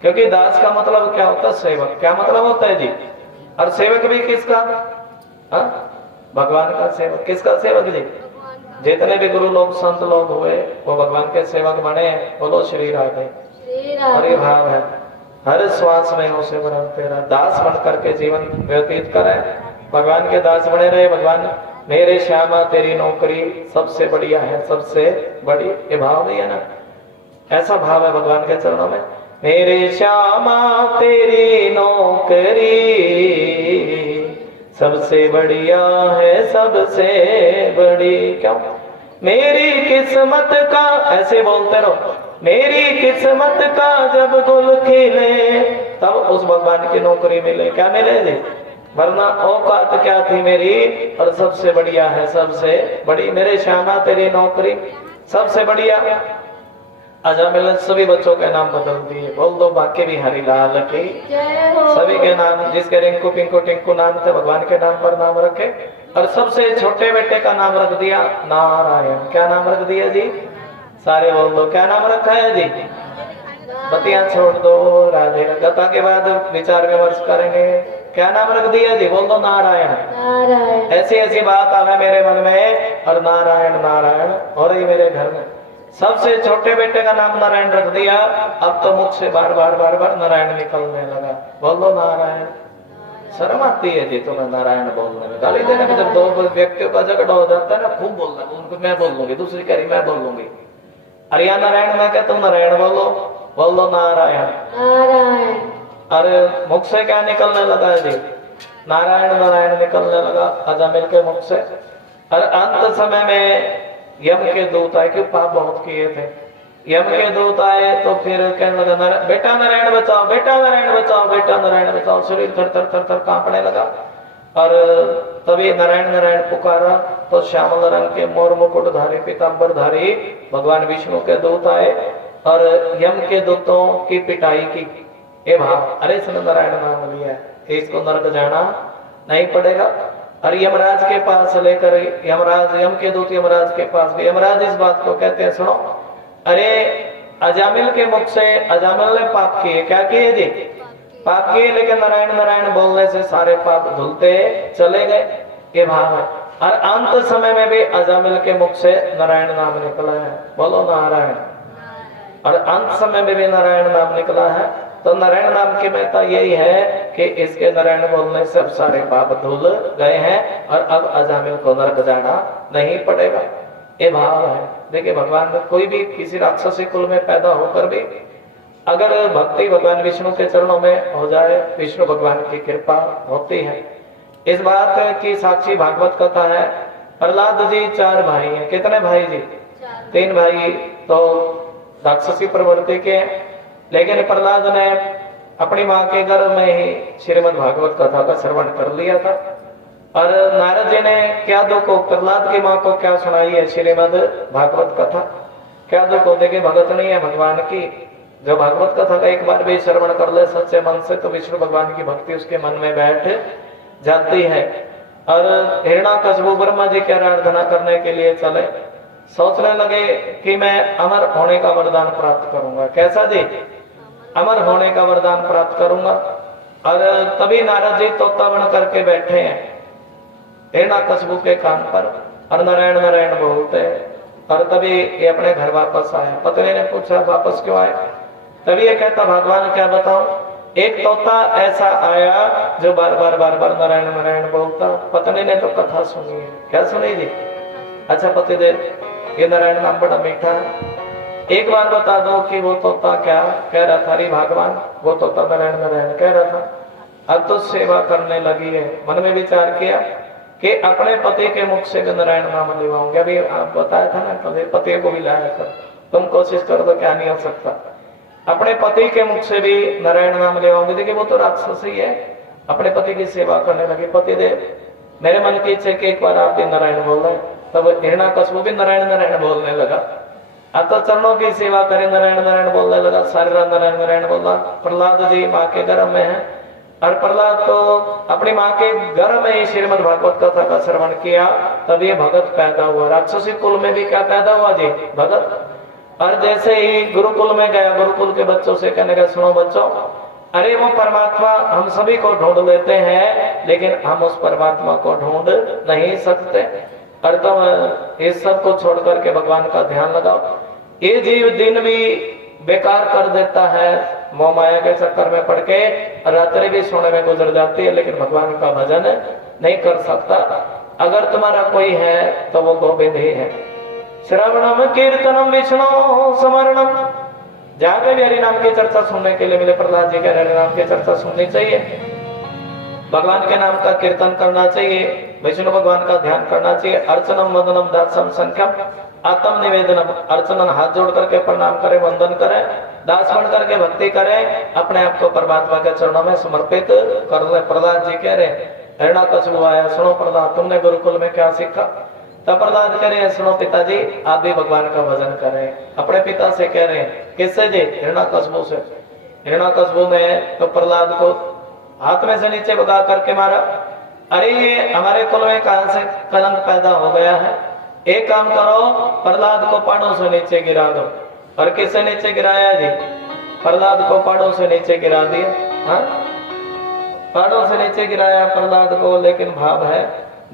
क्योंकि दास का मतलब क्या होता है? सेवक। क्या मतलब होता है जी? और सेवक भी किसका? हाँ, भगवान का सेवक। किसका सेवक जी? जितने भी गुरु लोग संत लोग हुए वो भगवान के सेवक बने। बोलो श्री राधे। श्री हरि राधे। भाव है, हर श्वास में उसे वरण तेरा, दास बन करके जीवन व्यतीत करे, भगवान के दास बने रहे। भगवान मेरे श्यामा तेरी नौकरी सबसे बढ़िया है, सबसे बड़ी, ये भाव नहीं है ना, ऐसा भाव है भगवान के चरणों में। मेरे श्यामा तेरी नौकरी सबसे बढ़िया है, सबसे बड़ी। क्यों? मेरी किस्मत का, ऐसे बोलते रहो, मेरी किस्मत का जब गुल खिले तब उस भगवान की नौकरी मिले। क्या मिले जी? वरना औकात क्या थी मेरी, और सबसे बढ़िया है, सबसे बड़ी। मेरे श्यामा तेरी नौकरी सबसे बढ़िया। अजामिल ने सभी बच्चों के नाम बदल दिए। बोल दो बाकी भी हरिलाल की जय हो। सभी के नाम, जिसके रिंकू पिंकू टिंकू नाम थे, भगवान के नाम पर नाम रखे। और सबसे छोटे बेटे का नाम रख दिया नारायण। क्या नाम रख दिया जी? सारे बोल दो, क्या नाम रखा है जी? बतियां छोड़ दो, राधे। गता के बाद विचार विमर्श करेंगे। क्या नाम रख दिया जी? बोल दो नारायण। नारायण। ऐसी ऐसी बात आवे मेरे मन में, और नारायण नारायण हो रही मेरे घर में। सबसे छोटे बेटे का नाम नारायण रख दिया। अब तो मुख से बार बार बार बार नारायण निकलने लगा। बोल दो नारायण। शर्म आती है जी तुम्हें नारायण बोलने में? गाली देने में जब दो व्यक्तियों का झगड़ा हो जाता है ना, खूब बोलना, उनको मैं बोल लूंगी, दूसरी कह रही मैं बोल लूंगी। अरे या नारायण, मैं कहता हूँ नारायण बोलो, बोल दो नारायण। नारायण। अरे मुख से क्या निकलने लगा है जी? नारायण नारायण निकलने लगा अजामिल के मुख से। और अंत समय में यम के दूत आए, क्यों पाप बहुत किए थे। यम के दूत आए तो फिर कहने लगा बेटा नारायण बचाओ, बेटा नारायण बचाओ, बेटा नारायण बचाओ। शरीर थर थर थर थर कांपने लगा। और तभी नारायण नारायण पुकारा तो श्यामल रंग के मोर मुकुटधारी पीताम्बरधारी भगवान विष्णु के दूत आए और यम के दूतों की पिटाई की। ए भाव, अरे इसने नारायण नाम लिया है, इसको नरक जाना नहीं पड़ेगा। और यमराज के पास लेकर यमराज, यम के दूत यमराज के पास गए। यमराज इस बात को कहते हैं, सुनो, अरे अजामिल के मुख से, अजामिल ने पाप किए। क्या किए जी? पाप किए, लेकिन नारायण नारायण बोलने से सारे पाप धुलते चले गए। ये भाव है। और अंत समय में भी अजामिल के मुख से नारायण नाम निकला है। बोलो नारायण। और अंत समय में भी नारायण नाम निकला है। तो नारायण नाम की महत्ता यही है कि इसके नारायण बोलने से अब सारे पाप धुल गए हैं और अब अजामिल को नरक जाना नहीं पड़ेगा। ये भाव है। देखिए भगवान कोई भी किसी राक्षसी कुल में पैदा होकर भी अगर भक्ति भगवान विष्णु के चरणों में हो जाए, विष्णु भगवान की कृपा होती है। इस बात की साक्षी भागवत कथा है। प्रहलाद जी 4 भाई हैं। कितने भाई जी? 3 भाई तो राक्षसी प्रवृत्ति के हैं, लेकिन प्रहलाद ने अपनी माँ के गर्भ में ही श्रीमद् भागवत कथा का श्रवण कर लिया था। और नारद जी ने क्या दुख हो, प्रहलाद की माँ को क्या सुनाई है श्रीमद् भागवत कथा। क्या दुख हो, देखिए भगत नहीं है भगवान की। जो भागवत कथा का एक बार भी श्रवण कर ले सच्चे मन से तो विष्णु भगवान की भक्ति उसके मन में बैठ जाती है। और हिरण्याकश्यप ब्रह्मा जी की आराधना करने के लिए चले, सोचने लगे कि मैं अमर होने का वरदान प्राप्त करूंगा। कैसा जी? अमर होने का वरदान प्राप्त करूंगा। और तभी नारद जी तोता बन करके बैठे हैं हिरण्याकश्यप के कान पर और नारायण नारायण बोलते हैं। और तभी ये अपने घर वापस आए। पत्नी ने पूछा वापस क्यों आए? तभी ये कहता भगवान क्या बताऊं, एक तोता ऐसा आया जो बार बार बार बार नारायण नारायण बोलता। पत्नी ने तो कथा सुनी है। क्या सुनी जी? अच्छा पतिदेव, ये नारायण नाम बड़ा मीठा है, एक बार बता दो कि वो तोता क्या कह रहा था। अरे भगवान, वो तोता नारायण नारायण कह रहा था। अब तो सेवा करने लगी है। मन में विचार किया कि अपने पति के मुख से नारायण नाम लिवाऊंगे। अभी आप बताया था ना, पति को भी लाया कर, तुम कोशिश कर दो, क्या नहीं हो सकता। अपने पति के मुख से भी नारायण नाम लिवाऊंगे। देखिए वो तो राक्षस ही है, अपने पति की सेवा करने लगी। पति देव, मेरे मन की इच्छा कि एक बार आप भी नारायण बोल रहे। तब हिरण्याकश्यप भी नारायण नारायण बोलने लगा। अब तो चरणों की सेवा करे, नारायण नारायण बोलने लगा। सारी रात नारायण नारायण बोला। प्रहलाद जी माँ के गर्भ में है और प्रहलाद तो अपनी माँ के गर्भ में ही श्रीमद् भागवत कथा का श्रवण किया। तब ये भगत पैदा हुआ। राक्षसी कुल में भी क्या पैदा हुआ जी? भगत। और जैसे ही गुरुकुल में गया, गुरुकुल के बच्चों से कहने का, सुनो बच्चों, अरे वो परमात्मा हम सभी को ढूंढ लेते हैं, लेकिन हम उस परमात्मा को ढूंढ नहीं सकते। और तुम इस सब को छोड़ करके भगवान का ध्यान लगाओ। ये जीव दिन भी बेकार कर देता है, मोह माया के चक्कर में पड़ के रात्रि भी सोने में गुजर जाती है, लेकिन भगवान का भजन नहीं कर सकता। अगर तुम्हारा कोई है तो वो गोविंद ही है। श्रवणम कीर्तनम विष्णु स्मरणम, जहां पे भी हरि नाम की चर्चा सुनने के लिए मिले, प्रहलाद जी के हरि नाम की चर्चा सुननी चाहिए, भगवान के नाम का कीर्तन करना चाहिए, विष्णु भगवान का ध्यान करना चाहिए। अर्चनम वंदनम दासम संख्यम आत्म निवेदनम, अर्चनन हाथ जोड़ करके प्रणाम करें, वंदन करें, दास बन करके भक्ति करें, अपने आप को परमात्मा के चरणों में समर्पित कर ले। प्रहलाद जी कह रहे हिरण्यकशिपु आया, सुनो प्रहलाद तुमने गुरुकुल में क्या सीखा? तब प्रहलाद कह रहे हैं सुनो पिताजी आप भी भगवान का भजन करें। अपने पिता से कह रहे हैं, किससे जी? हिरण्यकशिपु से। हिरण्यकशिपु ने तो प्रहलाद को हाथ में से नीचे भगा करके मारा। अरे ये हमारे कुल में कहां से कलंक पैदा हो गया है, एक काम करो प्रहलाद को पहाड़ों से नीचे गिरा दो। और किससे नीचे गिराया जी? प्रहलाद को पहाड़ों से नीचे गिरा दिया। हाँ, पहाड़ों से नीचे गिराया प्रहलाद को, लेकिन भाव है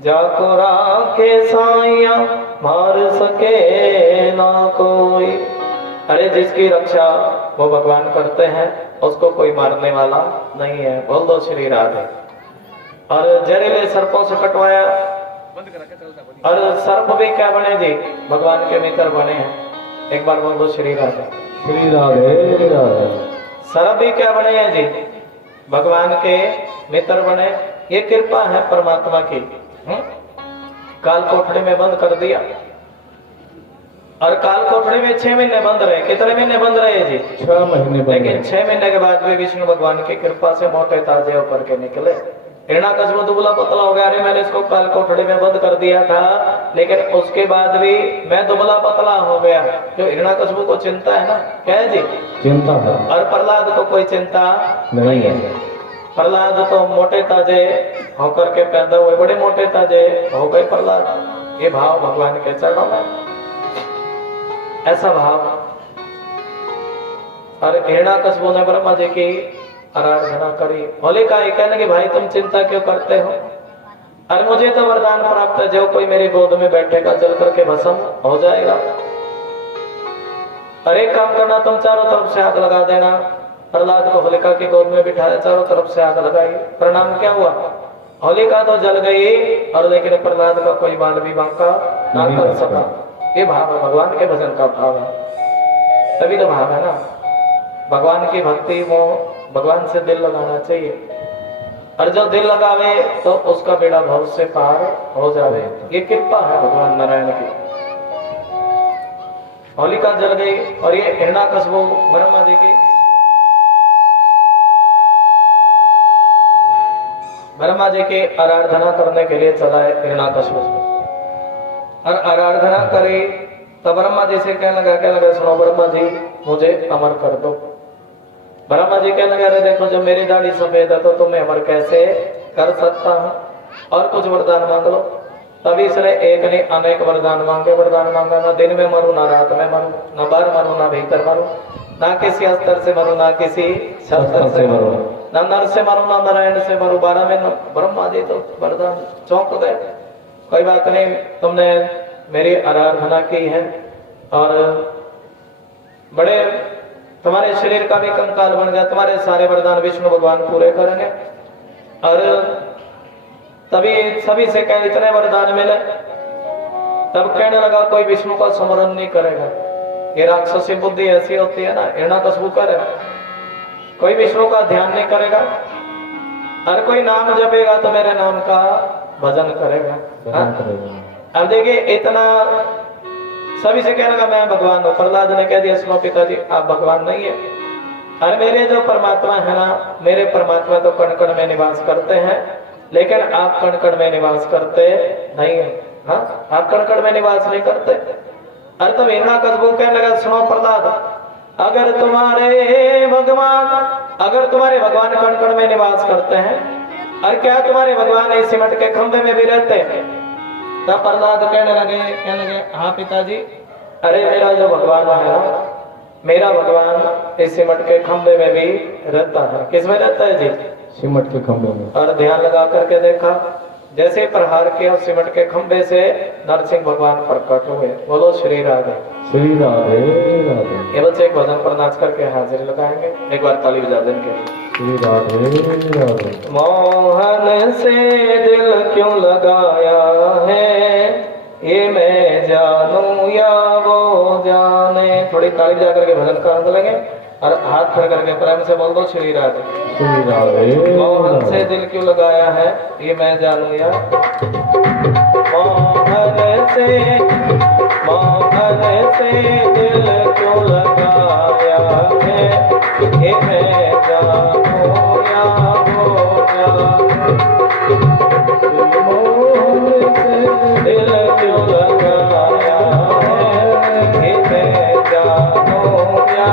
जाको राखे साइया मार सके ना कोई। अरे जिसकी रक्षा वो भगवान करते हैं उसको कोई मारने वाला नहीं है। बोल दो श्री राधे। और जहरीले सर्पों से कटवाया, और सर्प भी क्या बने जी? भगवान के मित्र बने हैं। एक बार बोल दो श्री राधे। श्री राधे राधे। सर्प भी क्या बने हैं जी? भगवान के मित्र बने। ये कृपा है परमात्मा की। काल कोठड़ी में बंद कर दिया, और काल कोठड़ी में 6 महीने बंद रहे। कितने महीने बंद रहे जी? 6 महीने। लेकिन 6 महीने के बाद भी विष्णु भगवान की कृपा से मोटे ताजे होकर के निकले। हिरण्यकशिपु दुबला पतला हो गया, अरे मैंने इसको काल कोठड़ी में बंद कर दिया था, लेकिन उसके बाद भी मैं दुबला पतला हो गया। जो हिरण्यकशिपु को चिंता है ना, क्या है जी? चिंता है। और प्रहलाद को कोई चिंता नहीं है। प्रहलाद तो मोटे ताजे होकर के पैदा हुए, बड़े मोटे ताजे हो गए प्रहलाद। ये भाव भगवान के चरणों में, ऐसा भाव। और हिरण्यकशिपु ने ब्रह्मा जी की आराधना करी। होलिका ये कहने लगी भाई तुम चिंता क्यों करते हो? अरे मुझे तो वरदान प्राप्त है, जो कोई मेरी गोद में बैठेगा जल करके भस्म हो जाएगा। अरे काम करना, तुम चारों तरफ से आग लगा देना। प्रहलाद को होलिका की गोद में बिठाया, चारों तरफ से आग लगाई। परिणाम क्या हुआ? होलिका तो जल गई, और लेकिन प्रहलाद का कोई बाल भी बांका ना कर सका। ये भाव है, भगवान के भजन का भाव है। तभी तो भाव है ना, भगवान की भक्ति वो भगवान से दिल लगाना चाहिए। और जो दिल लगावे तो उसका बेड़ा भव से पार हो जावे। ये कृपा है भगवान नारायण की। होलिका जल गई, और ये हिरण्यकशिपु ब्रह्मा जी की आराधना करने के लिए चला है हिरण्यकशिपु। और आराधना करे तो ब्रह्मा जी से कहने लगा सुनो ब्रह्मा जी मुझे अमर कर दो। ब्रह्मा जी कहने लगे देखो जब मेरी दाढ़ी सफेद है तो तुम्हें अमर कैसे कर सकता हूँ, और कुछ वरदान मांग लो। तभी इसने एक नहीं अनेक वरदान मांगे। वरदान मांगा, ना दिन में मरूं ना रात में मरूं, ना बाहर मरूं ना भीतर मरूं, ना किसी अस्त्र से मरूं ना किसी शस्त्र से मरूं, ना नर से मरूं ना नारायण से मरूं। 12 में ब्रह्मा जी तो वरदान चौंक गए। कोई बात नहीं, तुमने मेरी आराधना की है, और बड़े तुम्हारे शरीर का भी कंकाल बन गया, तुम्हारे सारे वरदान विष्णु भगवान पूरे करेंगे। और तभी सभी से कह इतने वरदान मिले, तब कहने लगा कोई विष्णु का स्मरण नहीं करेगा। ये राक्षसी बुद्धि ऐसी होती है ना, हिरण्यकशिपु करे, कोई विष्णु का ध्यान नहीं करेगा। हर कोई नाम जपेगा तो मेरे नाम का भजन करेगा। अब देखिए इतना सभी से कहने लगा मैं भगवान हूँ। प्रहलाद ने कह दिया सुनो पिताजी आप भगवान नहीं है, अरे मेरे जो परमात्मा है ना, मेरे परमात्मा तो कण कण में निवास करते हैं, लेकिन आप कण कण में निवास करते नहीं है। हाँ, आप कण कण में निवास नहीं करते। अरे तो हिरण्यकशिपु कहने लगा सुनो प्रहलाद, अगर तुम्हारे भगवान कण कण में निवास करते हैं, और क्या तुम्हारे भगवान इस सिमट के खंभे में भी रहते हैं? तब प्रहलाद कहने लगे हाँ पिताजी, अरे मेरा जो भगवान है ना, मेरा भगवान इस सिमट के खंभे में भी रहता है। किस में रहता है जी? सिमट के खंभे में। और ध्यान लगा करके देखा जैसे प्रहार किया सिमट के खंबे से नरसिंह भगवान प्रकट हुए। बोलो श्री राधे। श्री राधे राधे। ये बच्चे एक भजन पर नाच करके हाजिरी लगाएंगे। एक बार ताली बजा दें के श्री राधे राधे। मोहन से दिल क्यों लगाया है, ये मैं जानूं या वो जाने। थोड़ी ताली बजा करके भजन का आनंद लेंगे और हाथ खड़े करके प्रेम से बोल दो श्री राधे। श्री राधे। मोहन से दिल क्यों लगाया है, ये मैं जानूं या मोहन से दिल क्यों लगाया है, ये मैं जानूं या वो जाने। मोहन से दिल क्यों लगाया है, ये मैं जानूं या वो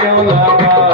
क्यों लगा